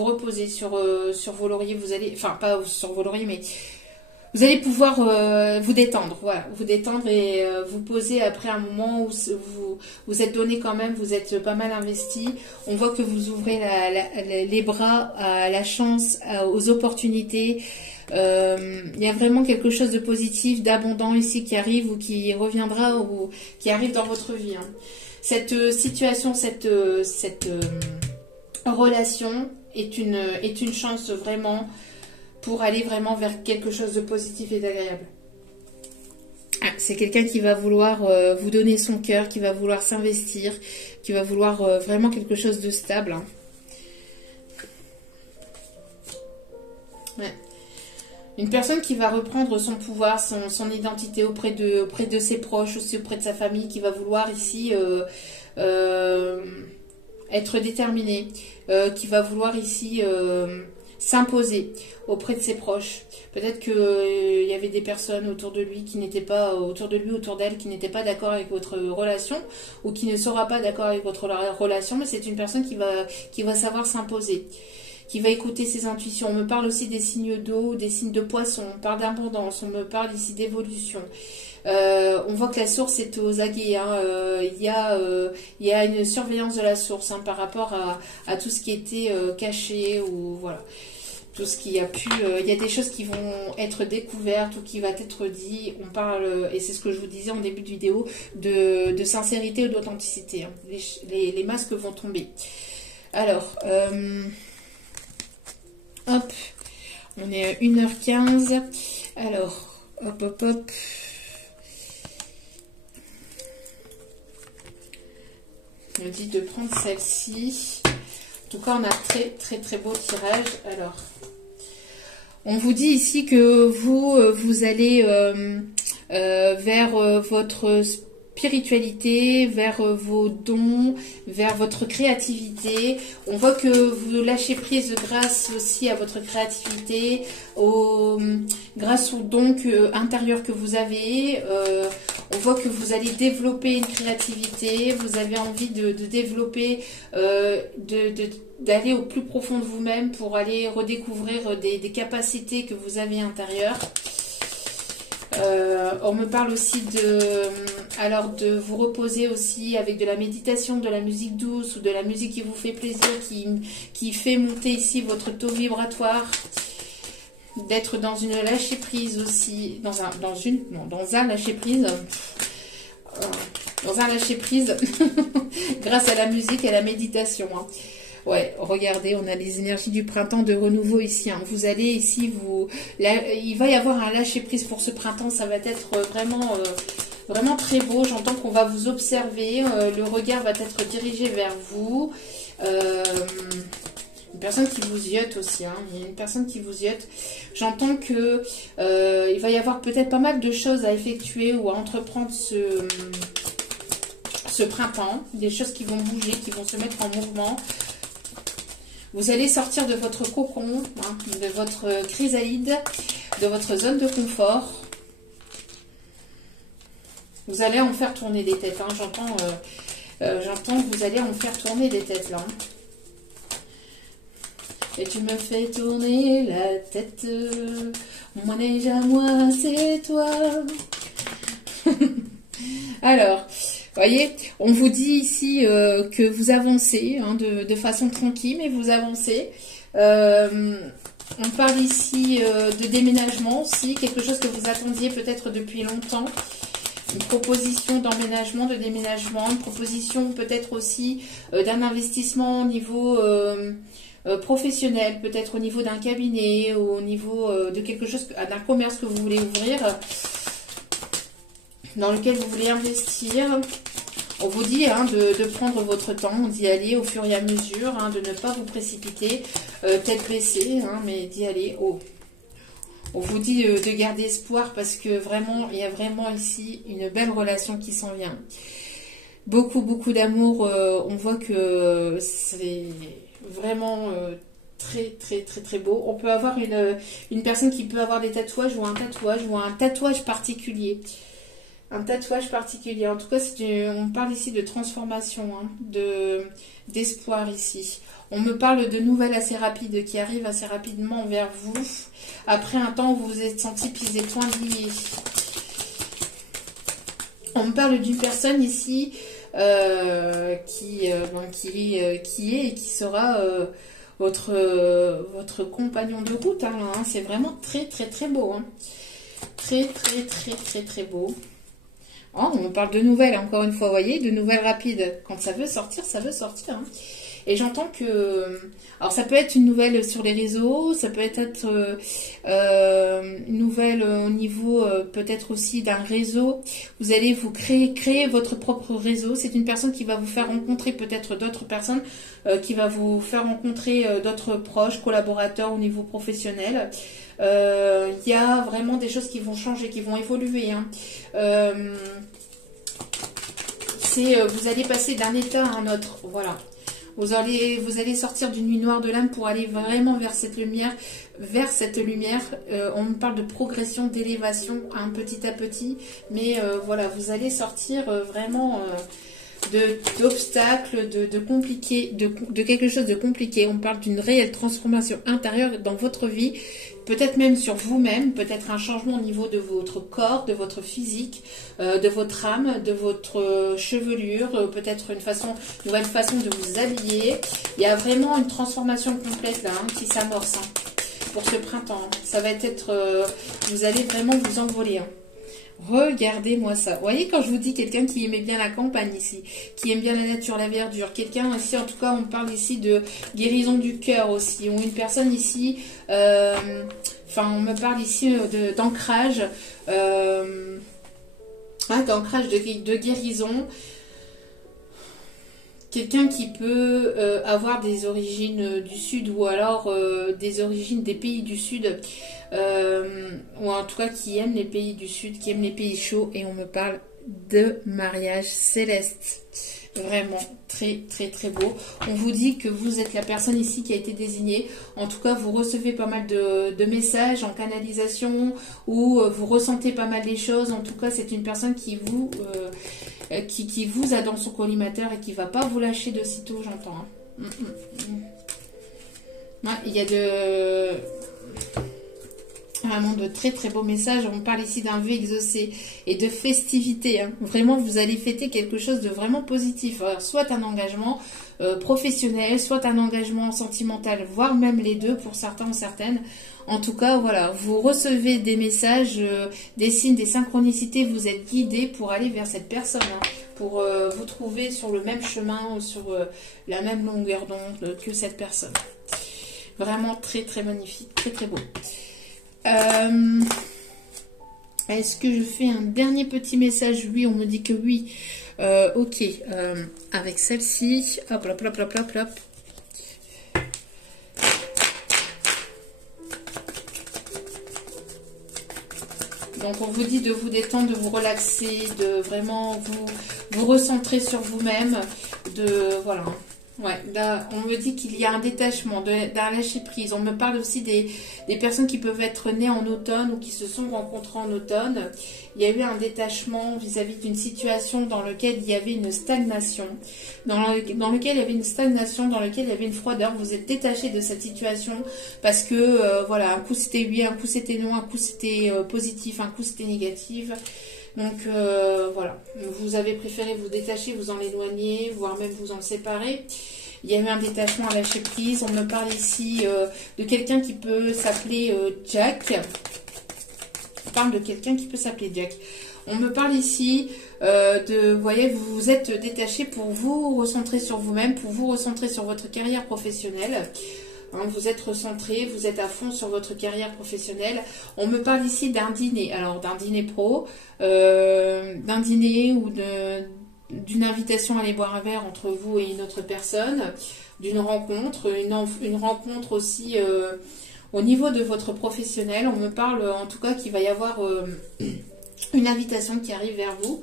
reposer sur vos lauriers, vous allez, enfin pas sur vos lauriers mais vous allez pouvoir vous détendre, voilà, vous détendre et vous poser après un moment où vous êtes donné quand même, vous êtes pas mal investi. On voit que vous ouvrez les bras à la chance, aux opportunités. Il y a vraiment quelque chose de positif, d'abondant ici qui arrive ou qui reviendra ou qui arrive dans votre vie. Hein. Cette situation, cette relation est une chance vraiment pour aller vraiment vers quelque chose de positif et d'agréable. Ah, c'est quelqu'un qui va vouloir vous donner son cœur, qui va vouloir s'investir, qui va vouloir vraiment quelque chose de stable. Hein. Ouais. Une personne qui va reprendre son pouvoir, son identité auprès de ses proches, aussi auprès de sa famille, qui va vouloir ici être déterminée, qui va vouloir ici s'imposer auprès de ses proches. Peut-être qu'il y avait des personnes autour de lui qui n'étaient pas, autour d'elle, qui n'étaient pas d'accord avec votre relation, ou qui ne sera pas d'accord avec votre relation, mais c'est une personne qui va savoir s'imposer, qui va écouter ses intuitions. On me parle aussi des signes d'eau, des signes de poisson, on parle d'abondance, on me parle ici d'évolution. On voit que la source est aux aguets. Hein. Il y a une surveillance de la source hein, par rapport à tout ce qui était caché ou voilà. Tout ce qui a pu... il y a des choses qui vont être découvertes ou qui va être dit. On parle, et c'est ce que je vous disais en début de vidéo, de sincérité ou d'authenticité. Hein. Les masques vont tomber. Alors, hop, on est à 1h15. Alors, hop. On me dit de prendre celle-ci. En tout cas, on a très beau tirage. Alors, on vous dit ici que vous allez vers votre spiritualité, vers vos dons, vers votre créativité. On voit que vous lâchez prise grâce aussi à votre créativité, grâce aux dons intérieurs que vous avez. On voit que vous allez développer une créativité, vous avez envie de développer, d'aller au plus profond de vous-même pour aller redécouvrir des capacités que vous avez intérieures. On me parle aussi de vous reposer aussi avec de la méditation, de la musique douce ou de la musique qui vous fait plaisir, qui fait monter ici votre taux vibratoire. D'être dans une lâcher prise aussi, dans un lâcher prise grâce à la musique et à la méditation. Hein. Ouais, regardez, on a les énergies du printemps de renouveau ici. Hein. Vous allez ici, il va y avoir un lâcher prise pour ce printemps. Ça va être vraiment très beau. J'entends qu'on va vous observer. Le regard va être dirigé vers vous. Une personne qui vous ziote aussi. Hein. Il y a une personne qui vous ziote. J'entends que il va y avoir peut-être pas mal de choses à effectuer ou à entreprendre ce printemps. Des choses qui vont bouger, qui vont se mettre en mouvement. Vous allez sortir de votre cocon, hein, de votre chrysalide, de votre zone de confort. Vous allez en faire tourner des têtes. Hein. J'entends que vous allez en faire tourner des têtes là. Et tu me fais tourner la tête. Mon neige à moi, c'est toi. Alors, voyez, on vous dit ici que vous avancez hein, de façon tranquille, mais vous avancez. On parle ici de déménagement aussi, quelque chose que vous attendiez peut-être depuis longtemps. Une proposition d'emménagement, de déménagement, une proposition peut-être aussi d'un investissement au niveau professionnel, peut-être au niveau d'un cabinet, ou au niveau de quelque chose, d'un commerce que vous voulez ouvrir, dans lequel vous voulez investir. On vous dit hein, de prendre votre temps, d'y aller au fur et à mesure, hein, de ne pas vous précipiter, tête baissée, hein, mais d'y aller haut. On vous dit de garder espoir parce que vraiment, il y a vraiment ici une belle relation qui s'en vient. Beaucoup d'amour. On voit que c'est vraiment très beau. On peut avoir une personne qui peut avoir des tatouages ou un tatouage particulier. Un tatouage particulier. En tout cas, on parle ici de transformation, hein, d'espoir ici. On me parle de nouvelles assez rapides qui arrivent assez rapidement vers vous. Après un temps où vous vous êtes senti pieds et poings liés. On me parle d'une personne ici qui est et qui sera votre compagnon de route. Hein, hein. C'est vraiment très très très beau. Hein. Très très très très très beau. Oh, on parle de nouvelles, encore une fois, vous voyez, de nouvelles rapides. Quand ça veut sortir, ça veut sortir. Hein. Et j'entends que... Alors, ça peut être une nouvelle sur les réseaux, ça peut être une nouvelle au niveau peut-être aussi d'un réseau. Vous allez vous créer votre propre réseau. C'est une personne qui va vous faire rencontrer peut-être d'autres personnes, qui va vous faire rencontrer d'autres proches, collaborateurs au niveau professionnel. Il y a vraiment des choses qui vont changer, qui vont évoluer. Hein. Vous allez passer d'un état à un autre. Voilà. Vous allez sortir d'une nuit noire de l'âme pour aller vraiment vers cette lumière. On parle de progression, d'élévation, hein, petit à petit. Mais voilà, vous allez sortir vraiment d'obstacles, de compliqué, de quelque chose de compliqué. On parle d'une réelle transformation intérieure dans votre vie. Peut-être même sur vous-même, peut-être un changement au niveau de votre corps, de votre physique, de votre âme, de votre chevelure, peut-être une nouvelle façon de vous habiller. Il y a vraiment une transformation complète là, hein, qui s'amorce hein, pour ce printemps. Ça va être, vous allez vraiment vous envoler. Hein. Regardez-moi ça. Vous voyez quand je vous dis quelqu'un qui aimait bien la campagne ici, qui aime bien la nature, la verdure, quelqu'un ici, en tout cas on parle ici de guérison du cœur aussi, ou une personne ici, on me parle ici d'ancrage, d'ancrage de guérison. Quelqu'un qui peut avoir des origines du sud ou alors des origines des pays du sud, ou en tout cas qui aime les pays du sud, qui aime les pays chauds, et on me parle de mariage céleste. Vraiment très très très beau. On vous dit que vous êtes la personne ici qui a été désignée. En tout cas, vous recevez pas mal de messages en canalisation ou vous ressentez pas mal les choses. En tout cas, c'est une personne qui vous a dans son collimateur et qui va pas vous lâcher de sitôt, j'entends. Hein. Ouais, il y a vraiment de très très beaux messages. On parle ici d'un vœu exaucé et de festivité. Hein. Vraiment, vous allez fêter quelque chose de vraiment positif. Alors, soit un engagement professionnel, soit un engagement sentimental, voire même les deux pour certains ou certaines. En tout cas, voilà, vous recevez des messages, des signes, des synchronicités. Vous êtes guidé pour aller vers cette personne, hein, pour vous trouver sur le même chemin ou sur la même longueur d'onde que cette personne. Vraiment très très magnifique, très très beau. Est-ce que je fais un dernier petit message? Oui, on me dit que oui. Ok, avec celle-ci, hop, hop, hop, hop, hop, hop. Donc on vous dit de vous détendre, de vous relaxer, de vraiment vous recentrer sur vous-même, voilà. Ouais, là, on me dit qu'il y a un détachement, d'un lâcher-prise. On me parle aussi des personnes qui peuvent être nées en automne ou qui se sont rencontrées en automne. Il y a eu un détachement vis-à-vis d'une situation dans laquelle il y avait une stagnation, dans laquelle il y avait une froideur. Vous êtes détaché de cette situation parce que, voilà, un coup c'était oui, un coup c'était non, un coup c'était positif, un coup c'était négatif. Donc voilà, vous avez préféré vous détacher, vous en éloigner, voire même vous en séparer. Il y a eu un détachement à lâcher prise. On me parle ici de quelqu'un qui peut s'appeler Jack. On parle de quelqu'un qui peut s'appeler Jack. On me parle ici vous voyez, vous vous êtes détaché pour vous recentrer sur vous-même, pour vous recentrer sur votre carrière professionnelle. Hein, vous êtes recentré, vous êtes à fond sur votre carrière professionnelle. On me parle ici d'un dîner, alors d'un dîner pro, d'un dîner ou d'une invitation à aller boire un verre entre vous et une autre personne, d'une rencontre, une rencontre aussi au niveau de votre professionnel. On me parle en tout cas qu'il va y avoir une invitation qui arrive vers vous,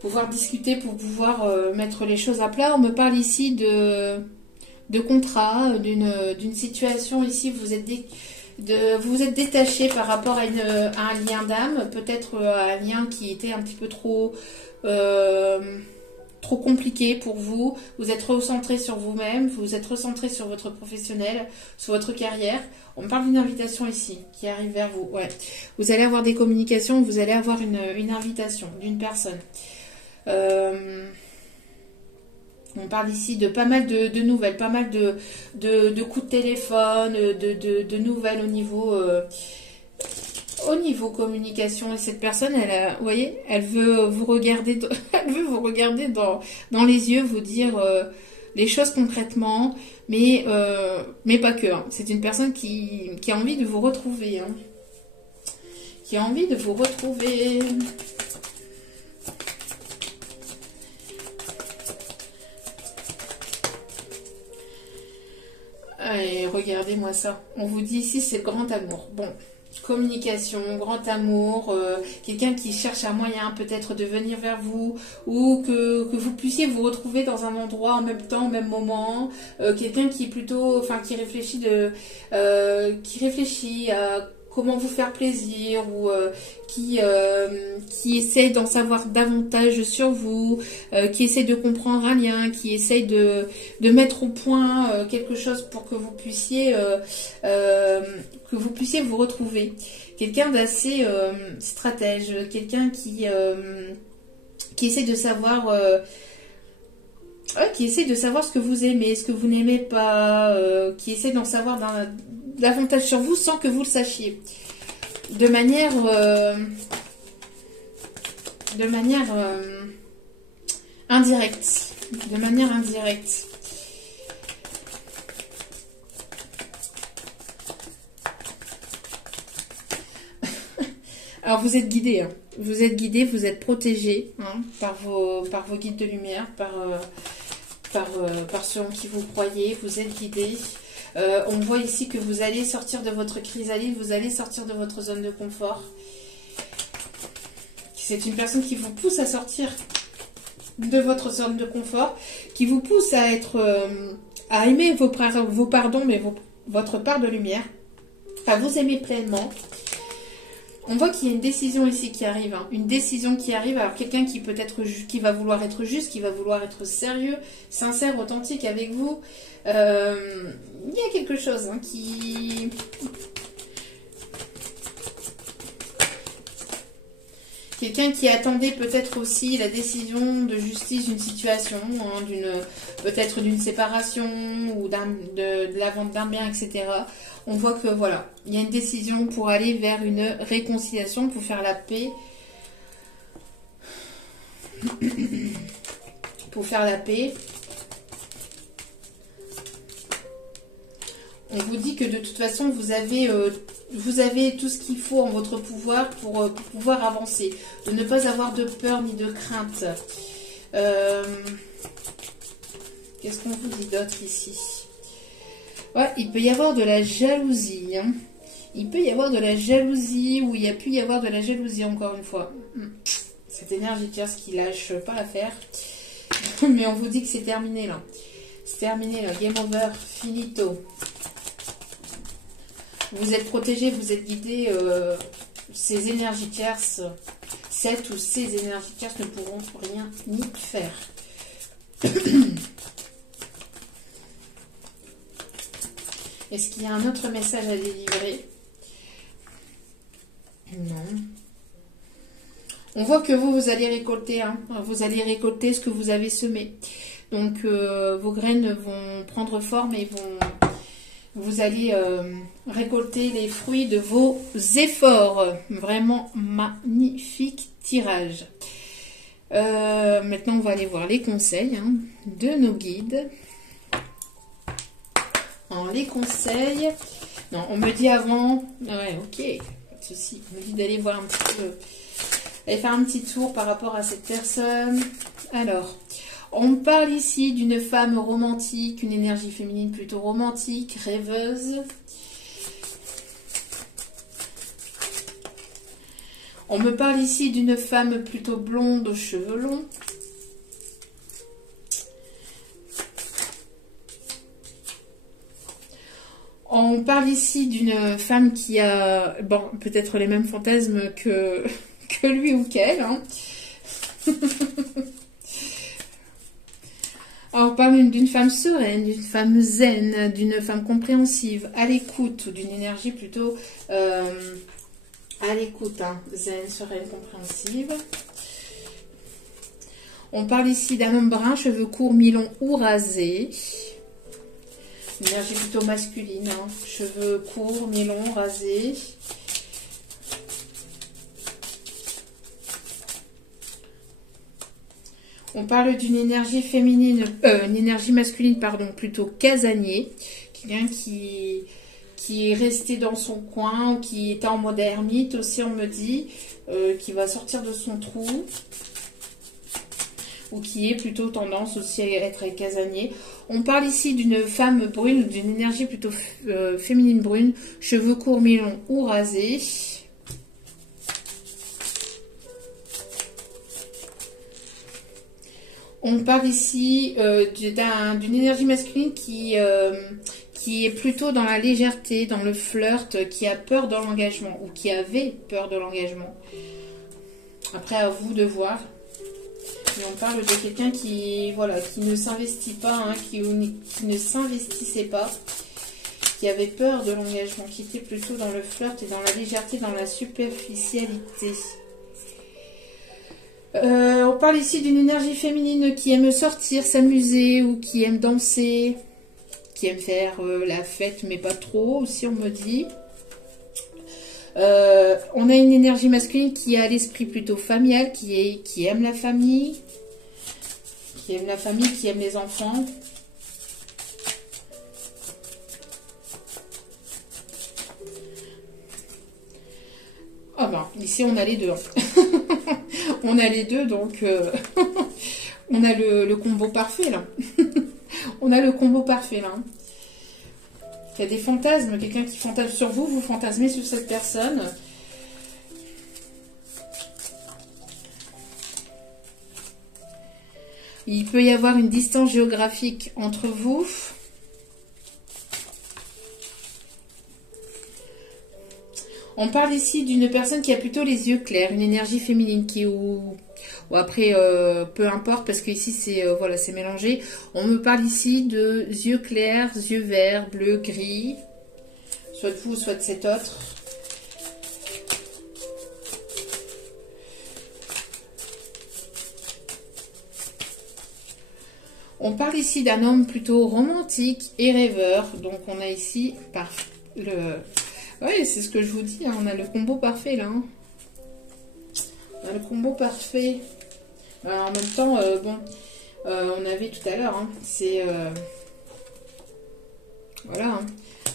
pouvoir discuter pour pouvoir mettre les choses à plat. On me parle ici de contrat, d'une situation ici, vous vous êtes détaché par rapport à un lien d'âme, peut-être un lien qui était un petit peu trop compliqué pour vous. Vous êtes recentré sur vous-même, vous êtes recentré sur votre professionnel, sur votre carrière. On me parle d'une invitation ici qui arrive vers vous. Ouais. Vous allez avoir des communications, vous allez avoir une invitation d'une personne. On parle ici de pas mal de nouvelles, pas mal de coups de téléphone, de nouvelles au niveau communication. Et cette personne, vous voyez, elle veut vous regarder, elle veut vous regarder dans les yeux, vous dire les choses concrètement, mais pas que. Hein. C'est une personne qui a envie de vous retrouver. Hein. Qui a envie de vous retrouver. Allez, regardez-moi ça. On vous dit ici, c'est le grand amour. Bon, communication, grand amour, quelqu'un qui cherche un moyen peut-être de venir vers vous ou que vous puissiez vous retrouver dans un endroit en même temps, au même moment. Quelqu'un qui est plutôt, enfin, qui réfléchit à comment vous faire plaisir ou qui essaye d'en savoir davantage sur vous, qui essaye de comprendre un lien, qui essaye de mettre au point quelque chose pour que vous puissiez vous retrouver. Quelqu'un d'assez stratège, quelqu'un qui essaie de savoir ce que vous aimez, ce que vous n'aimez pas, qui essaie d'en savoir davantage sur vous sans que vous le sachiez. De manière indirecte. De manière indirecte. Alors vous êtes guidé, hein. Vous êtes guidé, vous êtes protégé hein, par vos guides de lumière, par ceux en qui vous croyez, vous êtes guidé. On voit ici que vous allez sortir de votre chrysalide, vous allez sortir de votre zone de confort. C'est une personne qui vous pousse à sortir de votre zone de confort, qui vous pousse à à aimer vos pardons, mais votre part de lumière, à vous aimer pleinement. On voit qu'il y a une décision ici qui arrive, hein. Une décision qui arrive. Alors quelqu'un qui qui va vouloir être juste, qui va vouloir être sérieux, sincère, authentique avec vous. Il y a quelque chose hein, qui... Quelqu'un qui attendait peut-être aussi la décision de justice d'une situation, hein, peut-être d'une séparation ou de la vente d'un bien, etc. On voit que voilà, il y a une décision pour aller vers une réconciliation, pour faire la paix. Pour faire la paix. On vous dit que de toute façon, vous avez tout ce qu'il faut en votre pouvoir pour pouvoir avancer. De ne pas avoir de peur ni de crainte. Qu'est-ce qu'on vous dit d'autre ici? Ouais, il peut y avoir de la jalousie. Hein. Il peut y avoir de la jalousie ou il y a pu y avoir de la jalousie encore une fois. Cette énergie tierce qui lâche pas l'affaire. Mais on vous dit que c'est terminé là. C'est terminé là. Game over. Finito. Vous êtes protégé, vous êtes guidé. Ces énergies tierces, cette ou ces énergies tierces ne pourront rien ni faire. Est-ce qu'il y a un autre message à délivrer? Non. On voit que vous allez récolter. Hein. Vous allez récolter ce que vous avez semé. Donc, vos graines vont prendre forme et vous allez récolter les fruits de vos efforts. Vraiment magnifique tirage. Maintenant, on va aller voir les conseils hein, de nos guides. Alors, les conseils. Non, on me dit avant. Ouais, ok. Pas de souci. On me dit d'aller voir un petit peu. Aller faire un petit tour par rapport à cette personne. Alors, on parle ici d'une femme romantique, une énergie féminine plutôt romantique, rêveuse. On me parle ici d'une femme plutôt blonde aux cheveux longs. On parle ici d'une femme qui a, bon, peut-être les mêmes fantasmes que lui ou qu'elle. Hein. Alors, on parle d'une femme sereine, d'une femme zen, d'une femme compréhensive, à l'écoute, ou d'une énergie plutôt à l'écoute, hein, zen, sereine, compréhensive. On parle ici d'un homme brun, cheveux courts, mi-longs ou rasés. Une énergie plutôt masculine, hein. Cheveux courts, mi-longs, rasés. On parle d'une énergie féminine, une énergie masculine, pardon, plutôt casanier. Quelqu'un qui est resté dans son coin ou qui est en mode ermite aussi, on me dit, qui va sortir de son trou. Ou qui est plutôt tendance aussi à être casanier. On parle ici d'une femme brune, d'une énergie plutôt féminine brune, cheveux courts, mi-longs ou rasés. On parle ici d'une énergie masculine qui est plutôt dans la légèreté, dans le flirt, qui a peur de l'engagement ou qui avait peur de l'engagement. Après, à vous de voir. Et on parle de quelqu'un qui, voilà, qui ne s'investit pas, hein, qui ne s'investissait pas, qui avait peur de l'engagement, qui était plutôt dans le flirt et dans la légèreté, dans la superficialité. On parle ici d'une énergie féminine qui aime sortir, s'amuser ou qui aime danser, qui aime faire la fête, mais pas trop, aussi on me dit. On a une énergie masculine qui a l'esprit plutôt familial, qui aime la famille, qui aime les enfants. Ah ben, ici on a les deux. On a les deux, donc on a le combo parfait là. On a le combo parfait là. Il y a des fantasmes, quelqu'un qui fantasme sur vous, vous fantasmez sur cette personne. Il peut y avoir une distance géographique entre vous. On parle ici d'une personne qui a plutôt les yeux clairs, une énergie féminine qui ou après peu importe parce que ici c'est voilà, c'est mélangé. On me parle ici de yeux clairs, yeux verts, bleus, gris, soit de vous, soit de cet autre. On parle ici d'un homme plutôt romantique et rêveur. Donc on a ici le... Oui, c'est ce que je vous dis, hein, on a le combo parfait là. Hein. On a le combo parfait. Alors, en même temps, bon, on avait tout à l'heure, hein, c'est... voilà. Hein.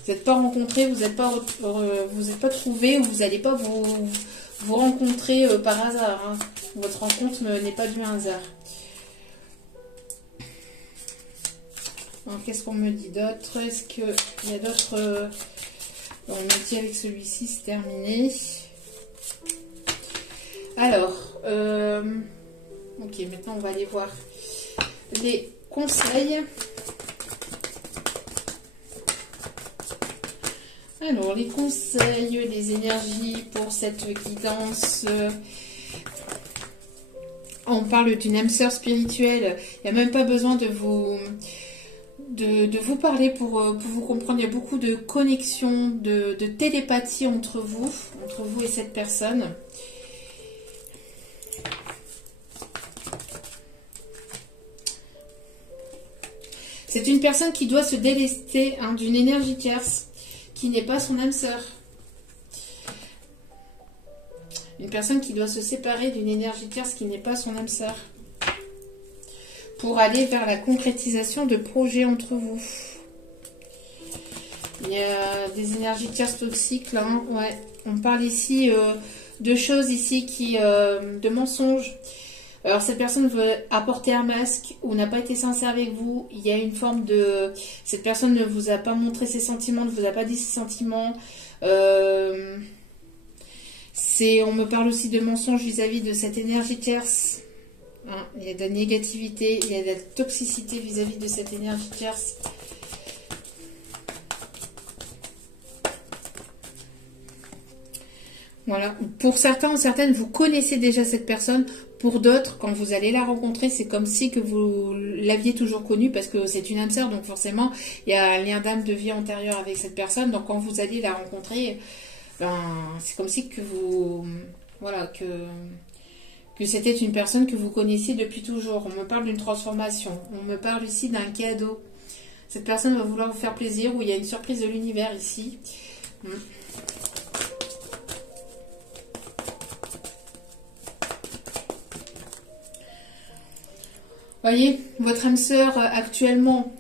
Vous n'êtes pas rencontrés, vous n'êtes pas trouvés, ou vous n'allez pas vous rencontrer par hasard. Hein. Votre rencontre n'est pas du hasard. Qu'est-ce qu'on me dit d'autre? Est-ce qu'il y a d'autres... on me dit avec celui-ci, c'est terminé. Alors, ok, maintenant on va aller voir les conseils. Alors, les conseils, les énergies pour cette guidance... on parle d'une âme sœur spirituelle. Il n'y a même pas besoin de vous parler pour vous comprendre. Il y a beaucoup de connexion, de télépathie entre vous et cette personne. C'est une personne qui doit se délester d'une énergie tierce qui n'est pas son âme sœur. Une personne qui doit se séparer d'une énergie tierce qui n'est pas son âme sœur. Pour aller vers la concrétisation de projets entre vous. Il y a des énergies tierces toxiques là. Hein. Ouais. On parle ici de choses ici de mensonges. Alors cette personne veut apporter un masque ou n'a pas été sincère avec vous. Il y a une forme de... Cette personne ne vous a pas montré ses sentiments, ne vous a pas dit ses sentiments. On me parle aussi de mensonges vis-à-vis de cette énergie tierce. Hein, il y a de la négativité, il y a de la toxicité vis-à-vis de cette énergie tierce. Voilà. Pour certains ou certaines, vous connaissez déjà cette personne. Pour d'autres, quand vous allez la rencontrer, c'est comme si que vous l'aviez toujours connue parce que c'est une âme sœur. Donc forcément, il y a un lien d'âme de vie antérieure avec cette personne. Donc quand vous allez la rencontrer, ben, c'est comme si que vous... Voilà, que que c'était une personne que vous connaissiez depuis toujours. On me parle d'une transformation. On me parle ici d'un cadeau. Cette personne va vouloir vous faire plaisir ou il y a une surprise de l'univers ici. Voyez, votre âme sœur actuellement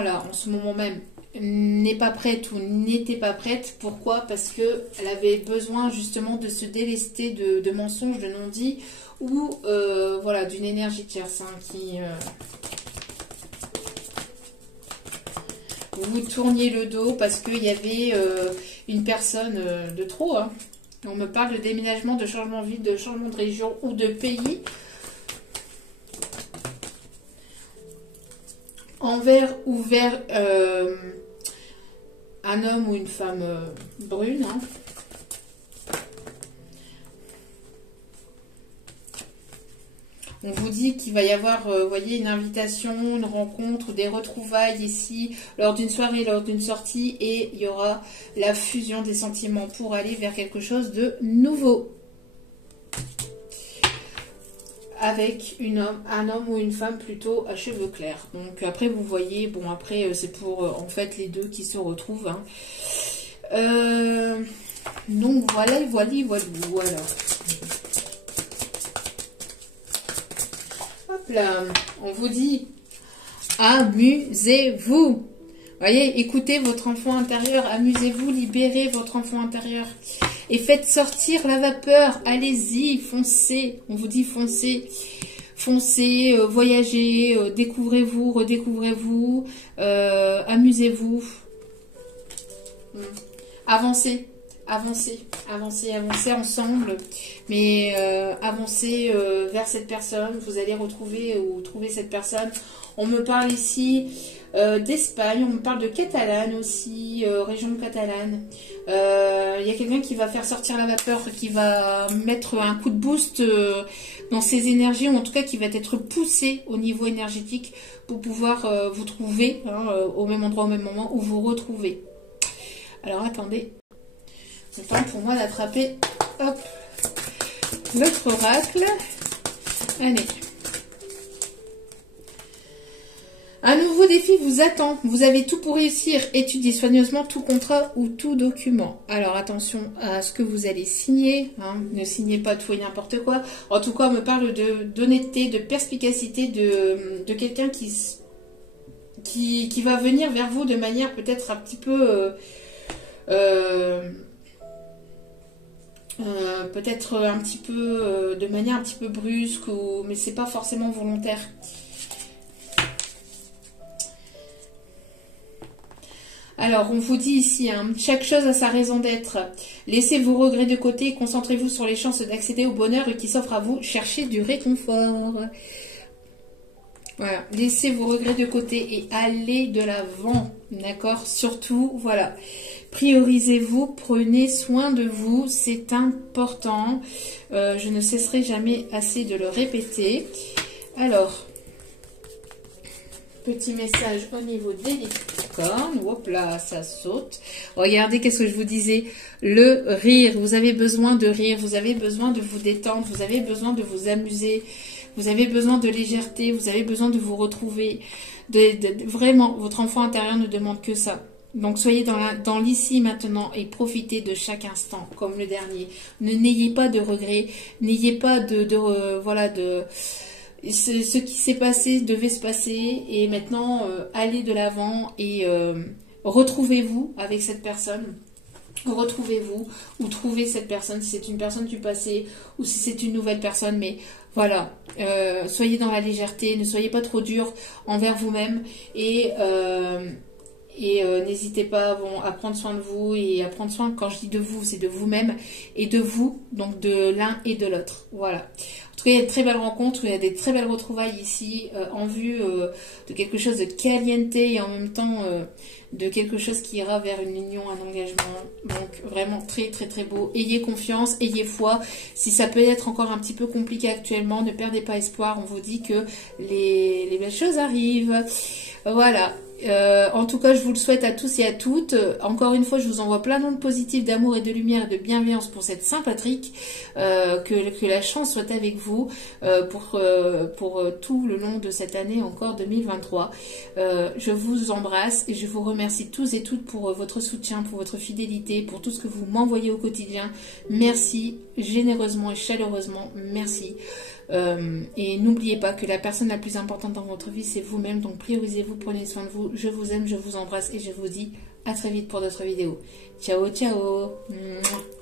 là, en ce moment même, n'est pas prête ou n'était pas prête. Pourquoi? Parce que elle avait besoin justement de se délester de mensonges, de non-dits ou voilà, d'une énergie tierce qui vous tourniez le dos parce qu'il y avait une personne de trop. Hein. On me parle de déménagement, de changement de ville, de changement de région ou de pays. Envers ou vers un homme ou une femme brune. Hein. On vous dit qu'il va y avoir, voyez, une invitation, une rencontre, des retrouvailles ici, lors d'une soirée, lors d'une sortie, et il y aura la fusion des sentiments pour aller vers quelque chose de nouveau. Avec un homme ou une femme plutôt à cheveux clairs. Donc après, vous voyez, bon, après, c'est pour, en fait, les deux qui se retrouvent. Hein. Donc, voilà. Hop là, on vous dit, amusez-vous. Voyez, écoutez votre enfant intérieur, amusez-vous, libérez votre enfant intérieur. Et faites sortir la vapeur, allez-y, foncez. On vous dit foncez. Foncez, voyagez, découvrez-vous, redécouvrez-vous, amusez-vous. Avancez, avancez, avancez, avancez ensemble. Mais avancez vers cette personne, vous allez retrouver ou trouver cette personne. On me parle ici d'Espagne, on me parle de Catalane aussi, région catalane. Il y a quelqu'un qui va faire sortir la vapeur, qui va mettre un coup de boost dans ses énergies, ou en tout cas qui va être poussé au niveau énergétique pour pouvoir vous trouver au même endroit, au même moment, où vous retrouvez. Alors attendez, c'est temps pour moi d'attraper l'autre oracle. Allez. Un nouveau défi vous attend. Vous avez tout pour réussir. Étudiez soigneusement tout contrat ou tout document. Alors attention à ce que vous allez signer. Hein. Ne signez pas tout et n'importe quoi. En tout cas, on me parle d'honnêteté, de perspicacité, de quelqu'un qui va venir vers vous de manière peut-être un petit peu... peut-être un petit peu... de manière un petit peu brusque, mais c'est pas forcément volontaire. Alors, on vous dit ici, hein, chaque chose a sa raison d'être. Laissez vos regrets de côté et concentrez-vous sur les chances d'accéder au bonheur qui s'offre à vous. Cherchez du réconfort. Voilà, laissez vos regrets de côté et allez de l'avant. D'accord? Surtout, voilà. Priorisez-vous, prenez soin de vous, c'est important. Je ne cesserai jamais assez de le répéter. Alors... petit message au niveau des licornes. Hop là, ça saute. Regardez, qu'est-ce que je vous disais? Le rire. Vous avez besoin de rire. Vous avez besoin de vous détendre. Vous avez besoin de vous amuser. Vous avez besoin de légèreté. Vous avez besoin de vous retrouver. Vraiment, votre enfant intérieur ne demande que ça. Donc, soyez dans l'ici maintenant et profitez de chaque instant, comme le dernier. N'ayez pas de regrets. N'ayez pas voilà, ce qui s'est passé devait se passer et maintenant allez de l'avant et retrouvez-vous avec cette personne, retrouvez-vous ou trouvez cette personne si c'est une personne du passé ou si c'est une nouvelle personne, mais voilà, soyez dans la légèreté, ne soyez pas trop dur envers vous-même et n'hésitez pas à prendre soin de vous et à prendre soin, quand je dis de vous, c'est de vous-même et de vous, donc de l'un et de l'autre. Voilà. En tout cas, il y a de très belles rencontres, il y a des très belles retrouvailles ici en vue de quelque chose de caliente et en même temps de quelque chose qui ira vers une union, un engagement. Donc vraiment très très très beau. Ayez confiance, ayez foi. Si ça peut être encore un petit peu compliqué actuellement, ne perdez pas espoir. On vous dit que les belles choses arrivent. Voilà. En tout cas, je vous le souhaite à tous et à toutes. Encore une fois, je vous envoie plein d'ondes positives d'amour et de lumière et de bienveillance pour cette Saint-Patrick. Que la chance soit avec vous pour tout le long de cette année encore 2023. Je vous embrasse et je vous remercie tous et toutes pour votre soutien, pour votre fidélité, pour tout ce que vous m'envoyez au quotidien. Merci généreusement et chaleureusement. Merci. Et n'oubliez pas que la personne la plus importante dans votre vie, c'est vous-même. Donc priorisez-vous, prenez soin de vous. Je vous aime, je vous embrasse et je vous dis à très vite pour d'autres vidéos. Ciao, ciao. Mouah.